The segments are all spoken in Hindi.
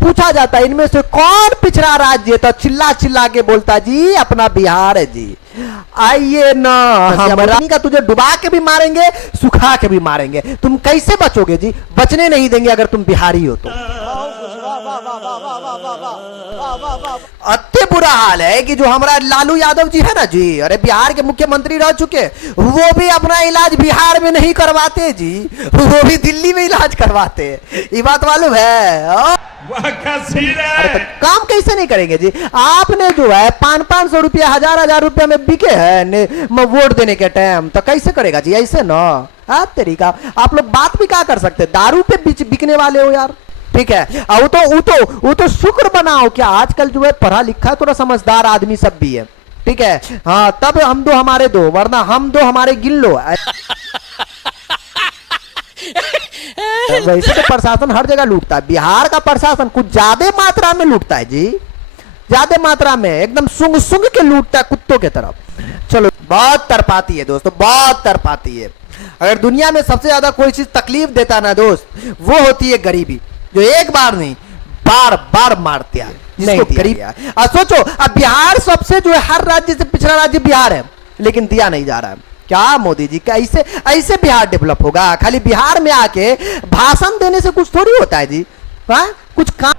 पूछा जाता है इनमें से कौन पिछड़ा राज्य, तो चिल्ला चिल्ला के बोलता जी अपना बिहार है जी। आइए ना हमारा का तुझे डुबा के भी मारेंगे, सुखा के भी मारेंगे, तुम कैसे बचोगे जी? बचने नहीं देंगे अगर तुम बिहारी हो तो। अत्ते बुरा हाल है कि जो हमारा लालू यादव जी है ना जी, अरे बिहार के मुख्यमंत्री रह चुके, वो भी अपना इलाज बिहार में नहीं करवाते जी, वो भी दिल्ली में इलाज करवाते। ये बात मालूम है? अरे तो काम कैसे नहीं करेंगे जी? आपने जो है 500-500 रुपया, 1000-1000 रुपया में बिके है वोट देने के टाइम, तो कैसे करेगा जी ऐसे ना? हाँ तरीका, आप लोग बात भी क्या कर सकते, दारू पे बिकने वाले हो यार। ठीक है, वो तो शुक्र बनाओ क्या आजकल जो है पढ़ा लिखा थोड़ा समझदार आदमी सब भी है। ठीक है, हाँ तब हम दो हमारे दो, वरना हम दो हमारे गिन लो। वैसे तो प्रशासन हर जगह लूटता है, बिहार का प्रशासन कुछ ज्यादा मात्रा में लूटता है जी, ज्यादा मात्रा में, एकदम सूंघ सूंघ के लूटता है कुत्तों के तरफ। चलो बहुत तरपाती है दोस्तों, बहुत तरपाती है। अगर दुनिया में सबसे ज्यादा कोई चीज तकलीफ देता है ना दोस्त, वो होती है गरीबी, जो एक बार नहीं बार बार मारते हैं जिसको गरीब। सोचो अब बिहार सबसे जो है हर राज्य से पिछड़ा राज्य बिहार है, लेकिन दिया नहीं जा रहा है। क्या मोदी जी का ऐसे बिहार डेवलप होगा? खाली बिहार में आके भाषण देने से कुछ थोड़ी होता है जी। हाँ कुछ काम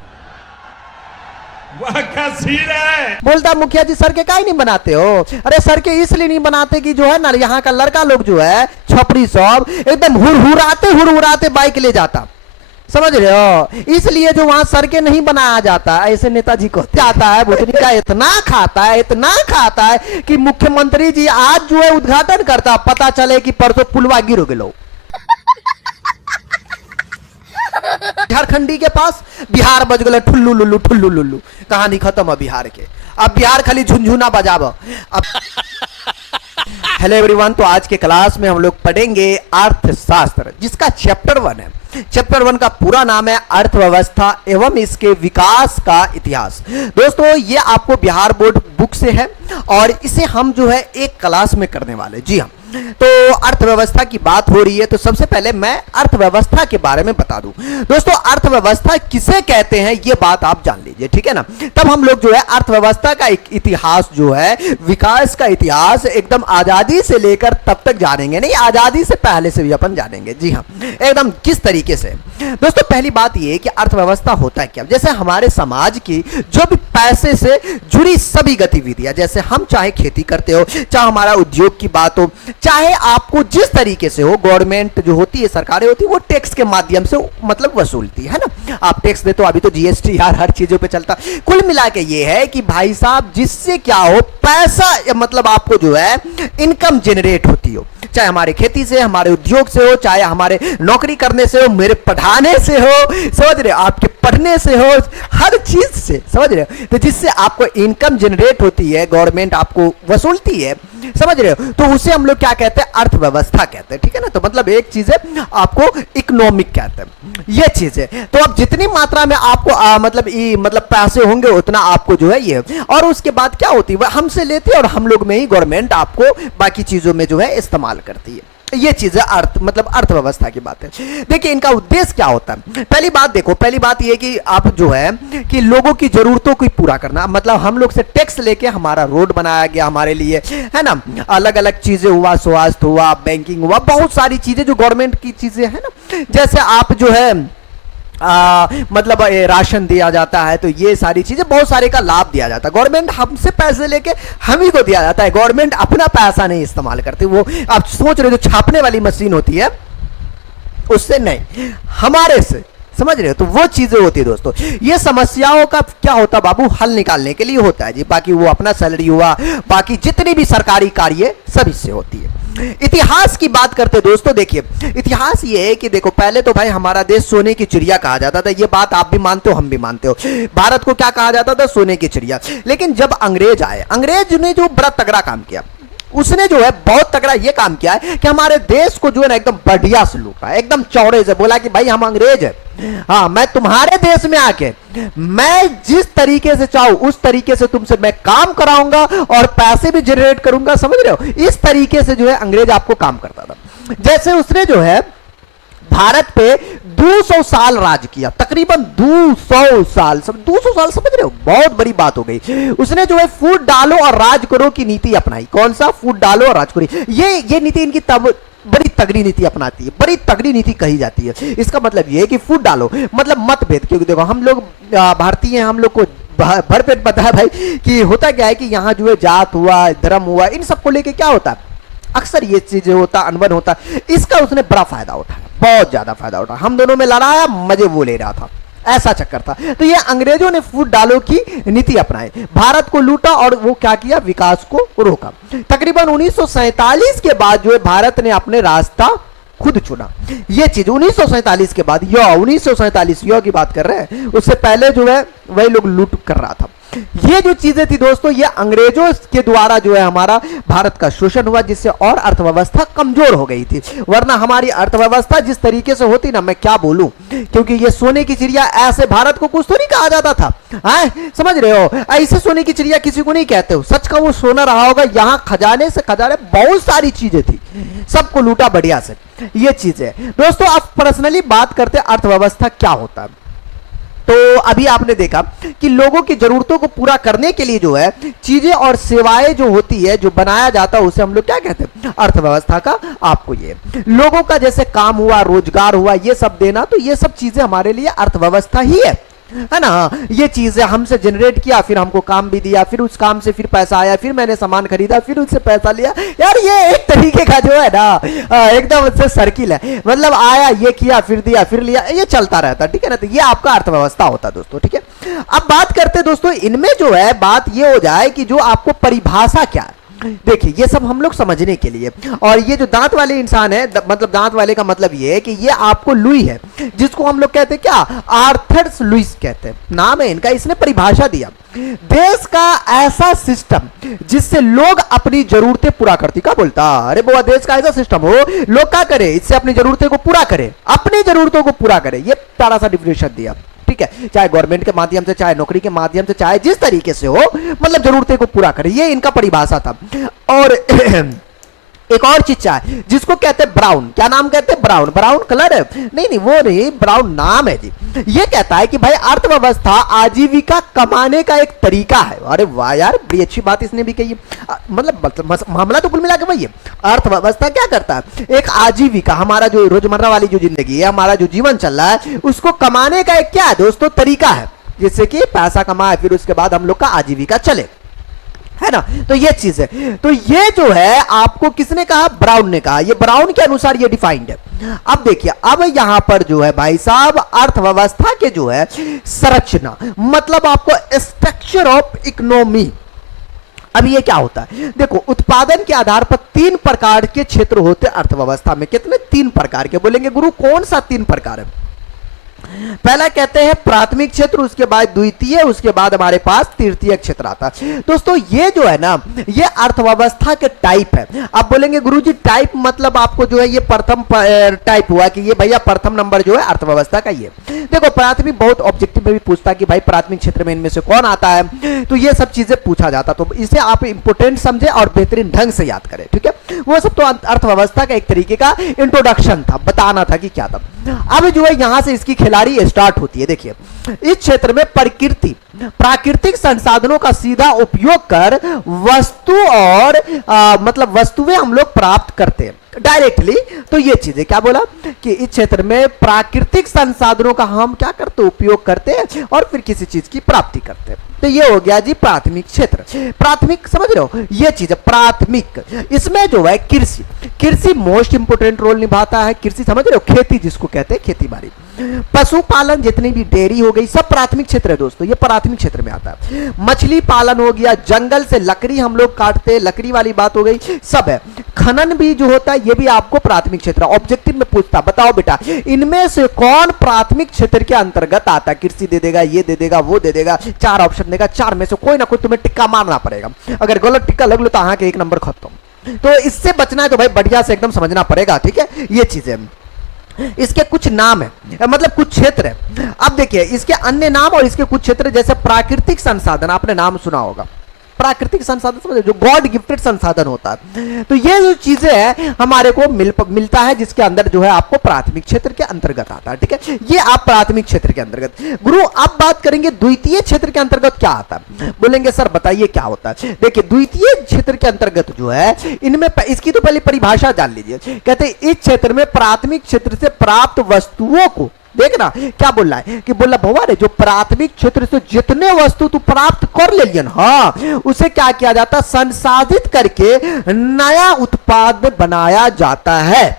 बोलता मुखिया जी सड़कें काहे नहीं बनाते हो? अरे सड़कें इसलिए नहीं बनाते कि जो है ना यहाँ का लड़का लोग जो है छपरी सब एकदम हुरहुराते बाइक ले जाता, समझ रहे हो? इसलिए जो वहां सड़कें नहीं बनाया जाता, ऐसे नेताजी को जाता है भोजनी का इतना खाता है कि मुख्यमंत्री जी आज जो है उद्घाटन करता, पता चले कि परसों पुलवा गिर गलो। झारखंडी के पास बिहार बज गए ठुल्लू लुल्लू, कहानी खत्म है बिहार के। अब बिहार खाली झुनझुना बजाब। अब हेलो एवरीवन, तो आज के क्लास में हम लोग पढ़ेंगे अर्थशास्त्र, जिसका चैप्टर 1 है। चैप्टर 1 का पूरा नाम है अर्थव्यवस्था एवं इसके विकास का इतिहास। दोस्तों ये आपको बिहार बोर्ड बुक से है और इसे हम जो है एक क्लास में करने वाले। जी हाँ, तो अर्थव्यवस्था की बात हो रही है तो सबसे पहले मैं अर्थव्यवस्था के बारे में बता दूं। दोस्तों अर्थव्यवस्था किसे कहते हैं ये बात आप जान लीजिए, ठीक है ना? तब हम लोग जो है अर्थव्यवस्था का एक इतिहास जो है, विकास का इतिहास एकदम आजादी से लेकर तब तक जानेंगे, नहीं आजादी से पहले से भी अपन जानेंगे। जी हाँ, एकदम किस तरीके से। दोस्तों पहली बात ये कि अर्थव्यवस्था होता है क्या? जैसे हमारे समाज की जो भी पैसे से जुड़ी सभी गतिविधियां, जैसे हम चाहे खेती करते हो, चाहे हमारा उद्योग की बात हो, चाहे आपको जिस तरीके से हो, गवर्नमेंट जो होती है, सरकारें होती है, वो टैक्स के माध्यम से मतलब वसूलती है ना। आप टैक्स देते हो, अभी तो जीएसटी यार हर चीजों पे चलता। कुल मिला के ये है कि भाई साहब जिससे क्या हो, पैसा मतलब आपको जो है इनकम जनरेट होती हो, चाहे हमारे खेती से, हमारे उद्योग से हो, चाहे हमारे नौकरी करने से हो, मेरे पढ़ाने से हो, समझ रहे हो, आपके पढ़ने से हो, हर चीज से, समझ रहे हो? तो जिससे आपको इनकम जनरेट होती है, गवर्नमेंट आपको वसूलती है, समझ रहे हो? तो उसे हम लोग क्या कहते हैं? अर्थव्यवस्था कहते हैं, ठीक है ना? तो मतलब एक चीज है आपको इकोनॉमिक कहते हैं, ये चीज है। तो अब जितनी मात्रा में आपको मतलब पैसे होंगे उतना आपको जो है ये, और उसके बाद क्या होती है, वह हमसे लेती है और हम लोग में ही गवर्नमेंट आपको बाकी चीजों में जो है इस्तेमाल करती है। ये चीज है मतलब अर्थव्यवस्था की बात है। देखिए इनका उद्देश्य क्या होता है। पहली बात देखो, पहली बात ये कि आप जो है कि लोगों की जरूरतों को पूरा करना, मतलब हम लोग से टैक्स लेके हमारा रोड बनाया गया हमारे लिए, है ना, अलग अलग चीजें हुआ, स्वास्थ्य हुआ, बैंकिंग हुआ, बहुत सारी चीजें जो गवर्नमेंट की चीजें है ना, जैसे आप जो है मतलब राशन दिया जाता है, तो ये सारी चीजें बहुत सारे का लाभ दिया जाता है। गवर्नमेंट हमसे पैसे लेके हम ही को दिया जाता है, गवर्नमेंट अपना पैसा नहीं इस्तेमाल करती। वो आप सोच रहे हो जो छापने वाली मशीन होती है उससे नहीं, हमारे से, समझ रहे हो? तो वो चीजें होती है दोस्तों। ये समस्याओं का क्या होता है बाबू, हल निकालने के लिए होता है जी। बाकी वो अपना सैलरी हुआ, बाकी जितनी भी सरकारी कार्य सभी से होती है। इतिहास की बात करते दोस्तों, देखिए इतिहास ये है कि देखो पहले तो भाई हमारा देश सोने की चिड़िया कहा जाता था, ये बात आप भी मानते हो, हम भी मानते हो। भारत को क्या कहा जाता था? सोने की चिड़िया। लेकिन जब अंग्रेज आए, अंग्रेज ने जो बड़ा तगड़ा काम किया, उसने जो है बहुत तगड़ा ये काम किया है कि हमारे देश को जो है ना एकदम बढ़िया से लूटा, एकदम चौड़े से बोला कि भाई हम अंग्रेज है, हाँ मैं तुम्हारे देश में आके मैं जिस तरीके से चाहूं उस तरीके से तुमसे मैं काम कराऊंगा और पैसे भी जनरेट करूंगा, समझ रहे हो? इस तरीके से जो है अंग्रेज आपको काम करता था। जैसे उसने जो है भारत पे 200 साल राज किया, तकरीबन 200 साल। सब 200 साल समझ रहे हो, बहुत बड़ी बात हो गई। उसने जो है फूट डालो और राज करो की नीति अपनाई। कौन सा? फूट डालो और राज करो। ये नीति इनकी तब बड़ी तगड़ी नीति अपनाती है, बड़ी तगड़ी नीति कही जाती है। इसका मतलब ये है कि फूट डालो मतलब मतभेद, क्योंकि देखो हम लोग भारतीय हैं, हम लोग को भरपेट पता है भाई कि होता क्या है कि यहाँ जो है जात हुआ, धर्म हुआ, इन सबको लेके क्या होता है, अक्सर ये चीजें होता, अनबन होता। इसका उसने बड़ा फायदा उठाया, बहुत ज्यादा फायदा उठाया। हम दोनों में लड़ाया, मजे वो ले रहा था, ऐसा चक्कर था। तो ये अंग्रेजों ने फूट डालो की नीति अपनाई, भारत को लूटा और वो क्या किया, विकास को रोका। तकरीबन 1947 के बाद जो है भारत ने अपने रास्ता खुद चुना। ये चीज 1947 के बाद, 1947 की बात कर रहे हैं, उससे पहले जो है वही लोग लूट कर रहा था। ये जो चीजें थी दोस्तों, ये अंग्रेजों के द्वारा जो है हमारा भारत का शोषण हुआ, जिससे और अर्थव्यवस्था कमजोर हो गई थी। वरना हमारी अर्थव्यवस्था जिस तरीके से होती ना, मैं क्या बोलूं, क्योंकि ये सोने की चिड़िया, ऐसे भारत को कुछ तो नहीं कहा जाता था। समझ रहे हो, ऐसे सोने की चिड़िया किसी को नहीं कहते हो। सच का वो सोना रहा होगा, यहाँ खजाने से खजाने बहुत सारी चीजें थी, सबको लूटा बढ़िया से। ये चीज है दोस्तों। अब पर्सनली बात करते अर्थव्यवस्था क्या होता है। तो अभी आपने देखा कि लोगों की जरूरतों को पूरा करने के लिए जो है चीजें और सेवाएं जो होती है, जो बनाया जाता है, उसे हम लोग क्या कहते हैं, अर्थव्यवस्था का। आपको ये लोगों का जैसे काम हुआ, रोजगार हुआ, ये सब देना, तो ये सब चीजें हमारे लिए अर्थव्यवस्था ही है ना। ये चीजें हमसे जनरेट किया, फिर हमको काम भी दिया, फिर उस काम से फिर पैसा आया, फिर मैंने सामान खरीदा, फिर उससे पैसा लिया। यार ये एक तरीके का जो है ना एकदम से सर्किल है, मतलब आया, ये किया, फिर दिया, फिर लिया, ये चलता रहता, ठीक है ना। तो ये आपका अर्थव्यवस्था होता है दोस्तों, ठीक है। अब बात करते हैं दोस्तों, इनमें जो है बात ये हो जाए कि जो आपको परिभाषा क्या है। देखिए ये सब हम लोग समझने के लिए, और ये जो दांत वाले इंसान है, मतलब दांत वाले का मतलब ये है कि ये आपको लुई है, जिसको हम लोग कहते हैं क्या, आर्थर लुईस कहते हैं, नाम है इनका। इसने परिभाषा दिया, देश का ऐसा सिस्टम जिससे लोग अपनी जरूरतें पूरा करती। क्या बोलता, अरे बुआ, देश का ऐसा सिस्टम हो, लोग क्या करे, इससे अपनी जरूरतें को पूरा करे, अपनी जरूरतों को पूरा करे। ये प्यारा सा डिफिनेशन दिया, ठीक है। चाहे गवर्नमेंट के माध्यम से, चाहे नौकरी के माध्यम से, चाहे जिस तरीके से हो, मतलब जरूरतें को पूरा करे, ये इनका परिभाषा था। और एक और चीज चाहे जिसको कहते हैं ब्राउन, क्या नाम कहते हैं, ब्राउन, ब्राउन कलर है, नहीं वो नहीं, ब्राउन नाम है जी। ये कहता है कि भाई अर्थव्यवस्था आजीविका कमाने का एक तरीका है। अरे वाह यार, बड़ी अच्छी बात इसने भी कही है। मतलब मामला तो कुल मिला के वही है, अर्थव्यवस्था क्या करता है, एक आजीविका, हमारा जो रोजमर्रा वाली जो जिंदगी है, हमारा जो जीवन चल रहा है, उसको कमाने का एक क्या है दोस्तों, तरीका है, जिससे कि पैसा कमाए, फिर उसके बाद हम लोग का आजीविका चले, है ना। तो ये चीज है। तो ये जो है आपको किसने कहा, ब्राउन ने कहा, ये ब्राउन के अनुसार ये डिफाइंड है। अब देखिए, अब यहां पर जो है भाई साहब अर्थव्यवस्था के जो है संरचना, मतलब आपको स्ट्रक्चर ऑफ इकोनॉमी। अब ये क्या होता है, देखो उत्पादन के आधार पर 3 प्रकार के क्षेत्र होते हैं अर्थव्यवस्था में। कितने, 3 प्रकार के। बोलेंगे गुरु कौन सा 3 प्रकार है। पहला कहते हैं प्राथमिक क्षेत्र, उसके बाद द्वितीय, उसके बाद हमारे पास तृतीय क्षेत्र आता है। दोस्तों ये जो है ना, ये अर्थव्यवस्था के टाइप है। आप बोलेंगे गुरुजी टाइप मतलब आपको जो है ये प्रथम टाइप हुआ कि ये भैया प्रथम नंबर जो है अर्थव्यवस्था का। ये देखो प्राथमिक बहुत ऑब्जेक्टिव में भी पूछता है कि भाई प्राथमिक क्षेत्र में इनमें से कौन आता है, तो ये सब चीजें पूछा जाता, तो इसे आप इंपोर्टेंट समझे और बेहतरीन ढंग से याद करें, ठीक है। वो सब तो अर्थव्यवस्था का एक तरीके का इंट्रोडक्शन था, बताना था कि क्या था। अब जो है यहां से इसकी खिलाड़ी स्टार्ट होती है। देखिए इस क्षेत्र में प्राकृतिक संसाधनों का सीधा उपयोग कर वस्तु और मतलब वस्तुएं हम लोग प्राप्त करते हैं डायरेक्टली। तो ये चीजें क्या बोला कि इस क्षेत्र में प्राकृतिक संसाधनों का हम क्या करते, उपयोग करते हैं और फिर किसी चीज की प्राप्ति करते हैं। तो ये हो गया जी प्राथमिक क्षेत्र। प्राथमिक समझ रहे हो, ये चीज है प्राथमिक। इसमें जो है कृषि मोस्ट इंपोर्टेंट रोल निभाता है। कृषि समझ रहे हो, खेती जिसको कहते हैं, खेती बाड़ी, पशुपालन, जितनी भी डेयरी हो गई, सब प्राथमिक क्षेत्र है दोस्तों, ये प्राथमिक क्षेत्र में आता है। मछली पालन हो गया, जंगल से लकड़ी हम लोग काटते हैं, लकड़ी वाली बात हो गई, सब है। खनन भी जो होता है ये भी आपको प्राथमिक क्षेत्र, ऑब्जेक्टिव में पूछता, बताओ बेटा इनमें से कौन प्राथमिक क्षेत्र के अंतर्गत आता है। कृषि दे देगा, ये दे देगा, वो दे देगा, 4 ऑप्शन देगा, 4 में से कोई ना कोई तुम्हें टिक्का मारना पड़ेगा। अगर गलत टिक्का लग लो तो आगे 1 नंबर खत्म। तो इससे बचना है तो भाई बढ़िया से एकदम समझना पड़ेगा, ठीक है। ये चीजें इसके कुछ नाम है, मतलब कुछ क्षेत्र है। अब देखिए इसके अन्य नाम और इसके कुछ क्षेत्र, जैसे प्राकृतिक संसाधन, आपने नाम सुना होगा प्राकृतिक संसाधन समझे, जो गॉड गिफ्टेड संसाधन होता है। तो ये जो चीजें हैं हमारे को मिलता है, जिसके अंदर जो है आपको प्राथमिक क्षेत्र के अंतर्गत आता है। ठीक है, ये आप प्राथमिक क्षेत्र के अंतर्गत। गुरु अब बात करेंगे द्वितीय क्षेत्र के अंतर्गत क्या आता है। बोलेंगे सर बताइए क्या होता है। देखिए द्वितीय क्षेत्र के अंतर्गत जो है इनमें इसकी तो पहले परिभाषा जान लीजिए। कहते हैं इस क्षेत्र में प्राथमिक क्षेत्र से प्राप्त वस्तुओं को, देखना क्या बोल रहा है कि बोला भगवान है जो प्राथमिक क्षेत्र से जितने वस्तु तू प्राप्त कर ले लियन, हाँ उसे क्या किया जाता है, संसाधित करके नया उत्पाद बनाया जाता है।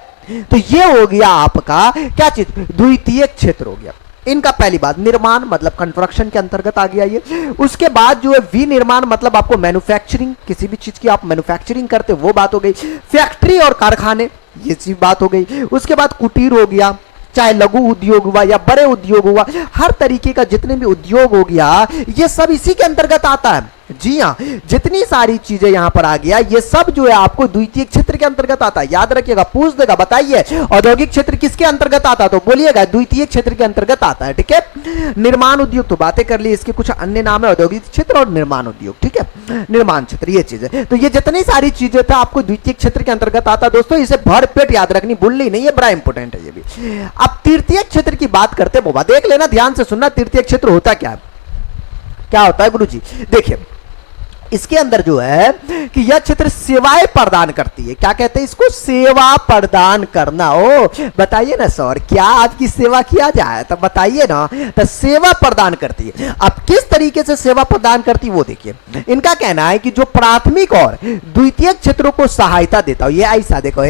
तो ये हो गया आपका क्या चीज, द्वितीय क्षेत्र हो गया। इनका पहली बात निर्माण मतलब कंस्ट्रक्शन के अंतर्गत आ गया ये। उसके बाद जो है विनिर्माण मतलब आपको मैन्युफैक्चरिंग, किसी भी चीज की आप मैन्युफैक्चरिंग करते वो बात हो गई। फैक्ट्री और कारखाने ये चीज बात हो गई। उसके बाद कुटीर हो गया, चाहे लघु उद्योग हुआ या बड़े उद्योग हुआ, हर तरीके का जितने भी उद्योग हो गया ये सब इसी के अंतर्गत आता है। जी हाँ, जितनी सारी चीजें यहां पर आ गया ये सब जो है आपको द्वितीय क्षेत्र के अंतर्गत आता है। याद रखिएगा, पूछ देगा बताइए औद्योगिक क्षेत्र किसके अंतर्गत आता है, तो बोलिएगा द्वितीय क्षेत्र के अंतर्गत आता है। ठीक है, निर्माण उद्योग तो बातें कर ली, इसके कुछ अन्य नाम है औद्योगिक क्षेत्र और निर्माण उद्योग। ठीक है, निर्माण क्षेत्र ये चीज है। तो ये जितनी सारी चीजें था आपको द्वितीय क्षेत्र के अंतर्गत आता है। दोस्तों इसे भरपेट याद रखनी, भूलनी नहीं, ये बड़ा इंपॉर्टेंट है ये भी। अब तृतीय क्षेत्र की बात करते बोबा, देख लेना ध्यान से सुनना, तृतीय क्षेत्र होता क्या है, क्या होता है गुरु जी। देखिए इसके अंदर जो है कि यह क्षेत्र सेवाएं प्रदान करती है। क्या कहते हैं इसको, सेवा प्रदान करना। ओ बताइए ना सर क्या आपकी सेवा किया जाए, तो बताइए ना, तो सेवा प्रदान करती है। अब किस तरीके से सेवा प्रदान करती है वो देखिए। इनका कहना है कि जो प्राथमिक और द्वितीय क्षेत्रों को सहायता देता हो, ये ऐसा देखो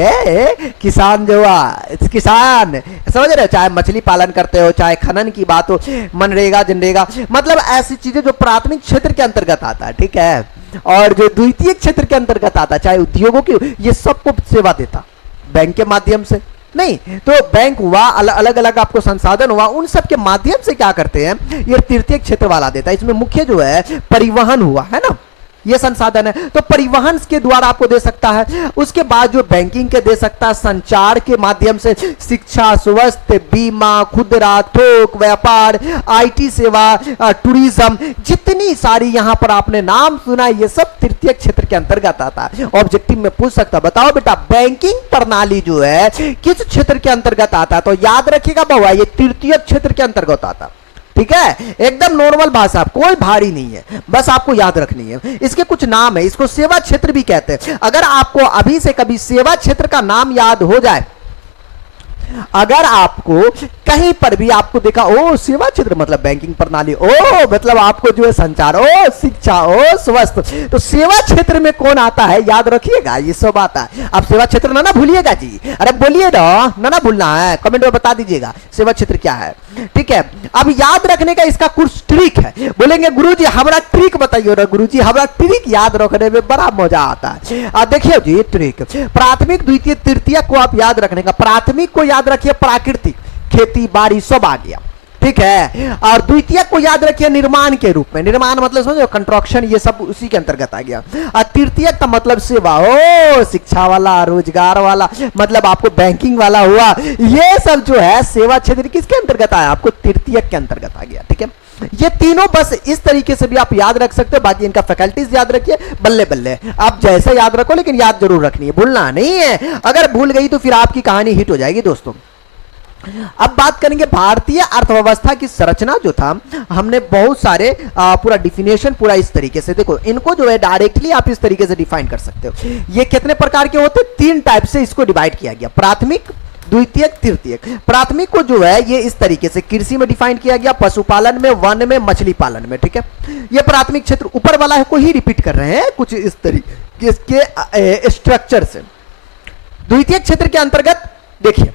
किसान जो किसान समझ रहे हो, चाहे मछली पालन करते हो, चाहे खनन की बात हो, मनरेगा जनरेगा, मतलब ऐसी चीजें जो प्राथमिक क्षेत्र के अंतर्गत आता है। ठीक है, और जो द्वितीय क्षेत्र के अंतर्गत आता चाहे उद्योगों की, ये सबको सेवा देता बैंक के माध्यम से नहीं, तो बैंक हुआ, अलग अलग आपको संसाधन हुआ, उन सब के माध्यम से क्या करते हैं ये तृतीय क्षेत्र वाला देता है। इसमें मुख्य जो है परिवहन हुआ है ना, ये संसाधन है, तो परिवहन के द्वारा आपको दे सकता है। उसके बाद जो बैंकिंग के दे सकता है, संचार के माध्यम से, शिक्षा, स्वास्थ्य, बीमा, खुदरा, थोक व्यापार, आईटी सेवा, टूरिज्म, जितनी सारी यहां पर आपने नाम सुना ये सब तृतीय क्षेत्र के अंतर्गत आता है। ऑब्जेक्टिव में पूछ सकता, बताओ बेटा बैंकिंग प्रणाली जो है किस क्षेत्र के अंतर्गत आता है, तो याद रखिएगा बाबा ये तृतीय क्षेत्र के अंतर्गत आता है। ठीक है, एकदम नॉर्मल भाषा, कोई भारी नहीं है, बस आपको याद रखनी है। इसके कुछ नाम है, इसको सेवा क्षेत्र भी कहते हैं। अगर आपको अभी से कभी सेवा क्षेत्र का नाम याद हो जाए, अगर आपको कहीं पर भी आपको देखा ओ सेवा क्षेत्र मतलब बैंकिंग प्रणाली, ओ मतलब आपको जो है संचार, ओ शिक्षा, ओ स्वास्थ्य, तो सेवा क्षेत्र में कौन आता है याद रखिएगा, ये सब आता है। आप सेवा क्षेत्र ना भूलिएगा जी, अरे बोलिए ना भूलना है, कमेंट में बता दीजिएगा सेवा क्षेत्र क्या है। ठीक है, अब याद रखने का इसका कुछ ट्रिक है। बोलेंगे गुरुजी हमारा ट्रिक बताइए ना, गुरुजी हमारा ट्रिक याद रखने में बड़ा मजा आता है। देखिए जी ट्रिक, प्राथमिक द्वितीय तृतीय को आप याद रखने का, प्राथमिक को याद रखिए प्राकृतिक, खेती बाड़ी सब आ गया। ठीक है, और द्वितीय को याद रखिए निर्माण के रूप में, निर्माण मतलब समझो कंस्ट्रक्शन, ये सब उसी के अंतर्गत आ गया। और तृतीय का मतलब सेवा, ओ शिक्षा वाला, रोजगार वाला, मतलब आपको बैंकिंग वाला हुआ, ये सब जो है सेवा क्षेत्र किसके अंतर्गत आया, आपको तृतीय के अंतर्गत आ गया। ठीक है, ये तीनों बस इस तरीके से भी आप याद रख सकते हो, बाकी इनका फैकल्टीज याद रखिए, बल्ले बल्ले आप जैसे याद रखो, लेकिन याद जरूर रखनी है, भूलना नहीं है। अगर भूल गई तो फिर आपकी कहानी हिट हो जाएगी दोस्तों। अब बात करेंगे भारतीय अर्थव्यवस्था की संरचना जो था, हमने बहुत सारे पूरा डिफिनेशन पूरा इस तरीके से, देखो इनको जो है डायरेक्टली आप इस तरीके से डिफाइन कर सकते हो। ये कितने प्रकार के होते, तीन टाइप से इसको डिवाइड किया गया, प्राथमिक, द्वितीय, तृतीय। प्राथमिक को जो है ये इस तरीके से कृषि में डिफाइन किया गया, पशुपालन में, वन में, मछली पालन में। ठीक है, ये प्राथमिक क्षेत्र ऊपर वाला है को ही रिपीट कर रहे हैं कुछ इस तरीके के स्ट्रक्चर से। द्वितीय क्षेत्र के अंतर्गत देखिए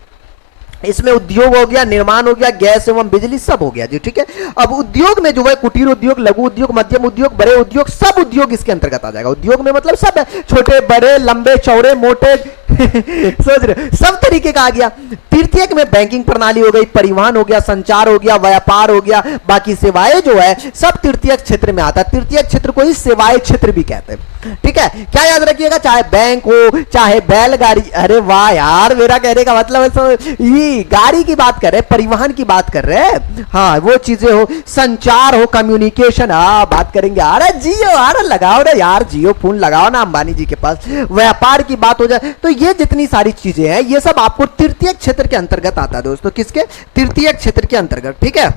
इसमें उद्योग हो गया, निर्माण हो गया, गैस एवं बिजली सब हो गया जी। ठीक है, अब उद्योग में जो है कुटीर उद्योग, लघु उद्योग, मध्यम उद्योग, बड़े उद्योग, सब उद्योग इसके अंतर्गत आ जाएगा। उद्योग में मतलब सब है, छोटे बड़े, लंबे चौड़े मोटे सोच रहे सब तरीके का आ गया। तृतीयक में बैंकिंग प्रणाली हो गई, परिवहन हो गया, संचार हो गया, व्यापार हो गया, बाकी सेवाएं जो है सब तृतीयक क्षेत्र में आता है। तृतीयक क्षेत्र को ही सेवाएं क्षेत्र भी कहते हैं। ठीक है, क्या याद रखिएगा, चाहे बैंक हो चाहे बैलगाड़ी, अरे वाह यार, मेरा कहने का मतलब है तो ये गाड़ी की बात कर रहे, परिवहन की बात कर रहे हैं, हाँ वो चीजें हो, संचार हो, कम्युनिकेशन, हाँ बात करेंगे। अरे जियो, अरे लगाओ ना यार, जियो फोन लगाओ ना अंबानी जी के पास, व्यापार की बात हो जाए तो ये जितनी सारी चीजें हैं ये सब आपको तृतीय क्षेत्र के अंतर्गत आता है दोस्तों, किसके, तृतीय क्षेत्र के अंतर्गत। ठीक है,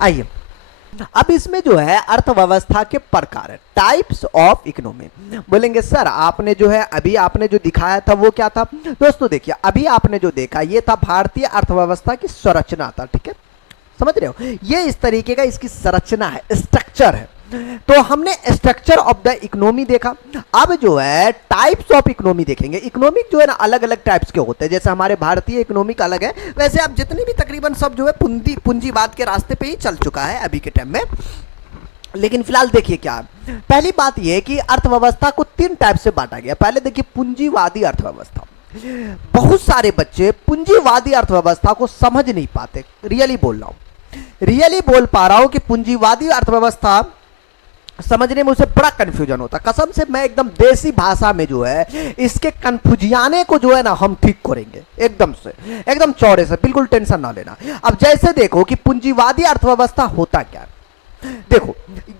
आइए अब इसमें जो है अर्थव्यवस्था के प्रकार है, टाइप्स ऑफ इकोनॉमी। बोलेंगे सर आपने जो है अभी आपने जो दिखाया था वो क्या था, दोस्तों देखिए अभी आपने जो देखा ये था भारतीय अर्थव्यवस्था की संरचना था। ठीक है, समझ रहे हो, ये इस तरीके का इसकी संरचना है, स्ट्रक्चर है। तो हमने स्ट्रक्चर ऑफ द इकोनॉमी देखा, अब जो है टाइप्स ऑफ इकोनॉमी देखेंगे। इकोनॉमिक जो है ना अलग अलग टाइप्स के होते हैं, जैसे हमारे भारतीय इकोनॉमिक अलग है, वैसे आप जितनी भी तकरीबन सब जो है पूंजीवाद के रास्ते पे ही चल चुका है अभी के टाइम में। लेकिन फिलहाल देखिए क्या है, पहली बात यह है कि अर्थव्यवस्था को 3 टाइप से बांटा गया। पहले देखिए पूंजीवादी अर्थव्यवस्था, बहुत सारे बच्चे पूंजीवादी अर्थव्यवस्था को समझ नहीं पाते, रियली बोल रहा हूं, रियली बोल पा रहा हूं कि पूंजीवादी अर्थव्यवस्था समझने में उसे बड़ा कंफ्यूजन होता। कसम से मैं एकदम देसी भाषा में जो है इसके कंफ्यूजियाने को जो है ना हम ठीक करेंगे एकदम से, एकदम चौड़े से, बिल्कुल टेंशन ना लेना। अब जैसे देखो कि पूंजीवादी अर्थव्यवस्था होता क्या है, देखो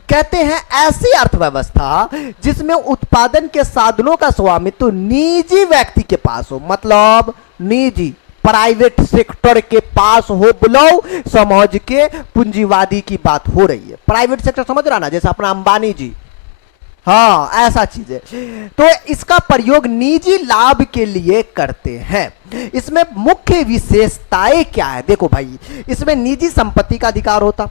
कहते हैं ऐसी अर्थव्यवस्था जिसमें उत्पादन के साधनों का स्वामित्व निजी व्यक्ति के पास हो, मतलब निजी प्राइवेट सेक्टर के पास हो, बुलाओ समझ के पूंजीवादी की बात हो रही है। प्राइवेट सेक्टर समझ रहा ना, जैसे अपना अंबानी जी, हाँ ऐसा चीज है। तो इसका प्रयोग निजी लाभ के लिए करते हैं। इसमें मुख्य विशेषताएं क्या है, देखो भाई इसमें निजी संपत्ति का अधिकार होता,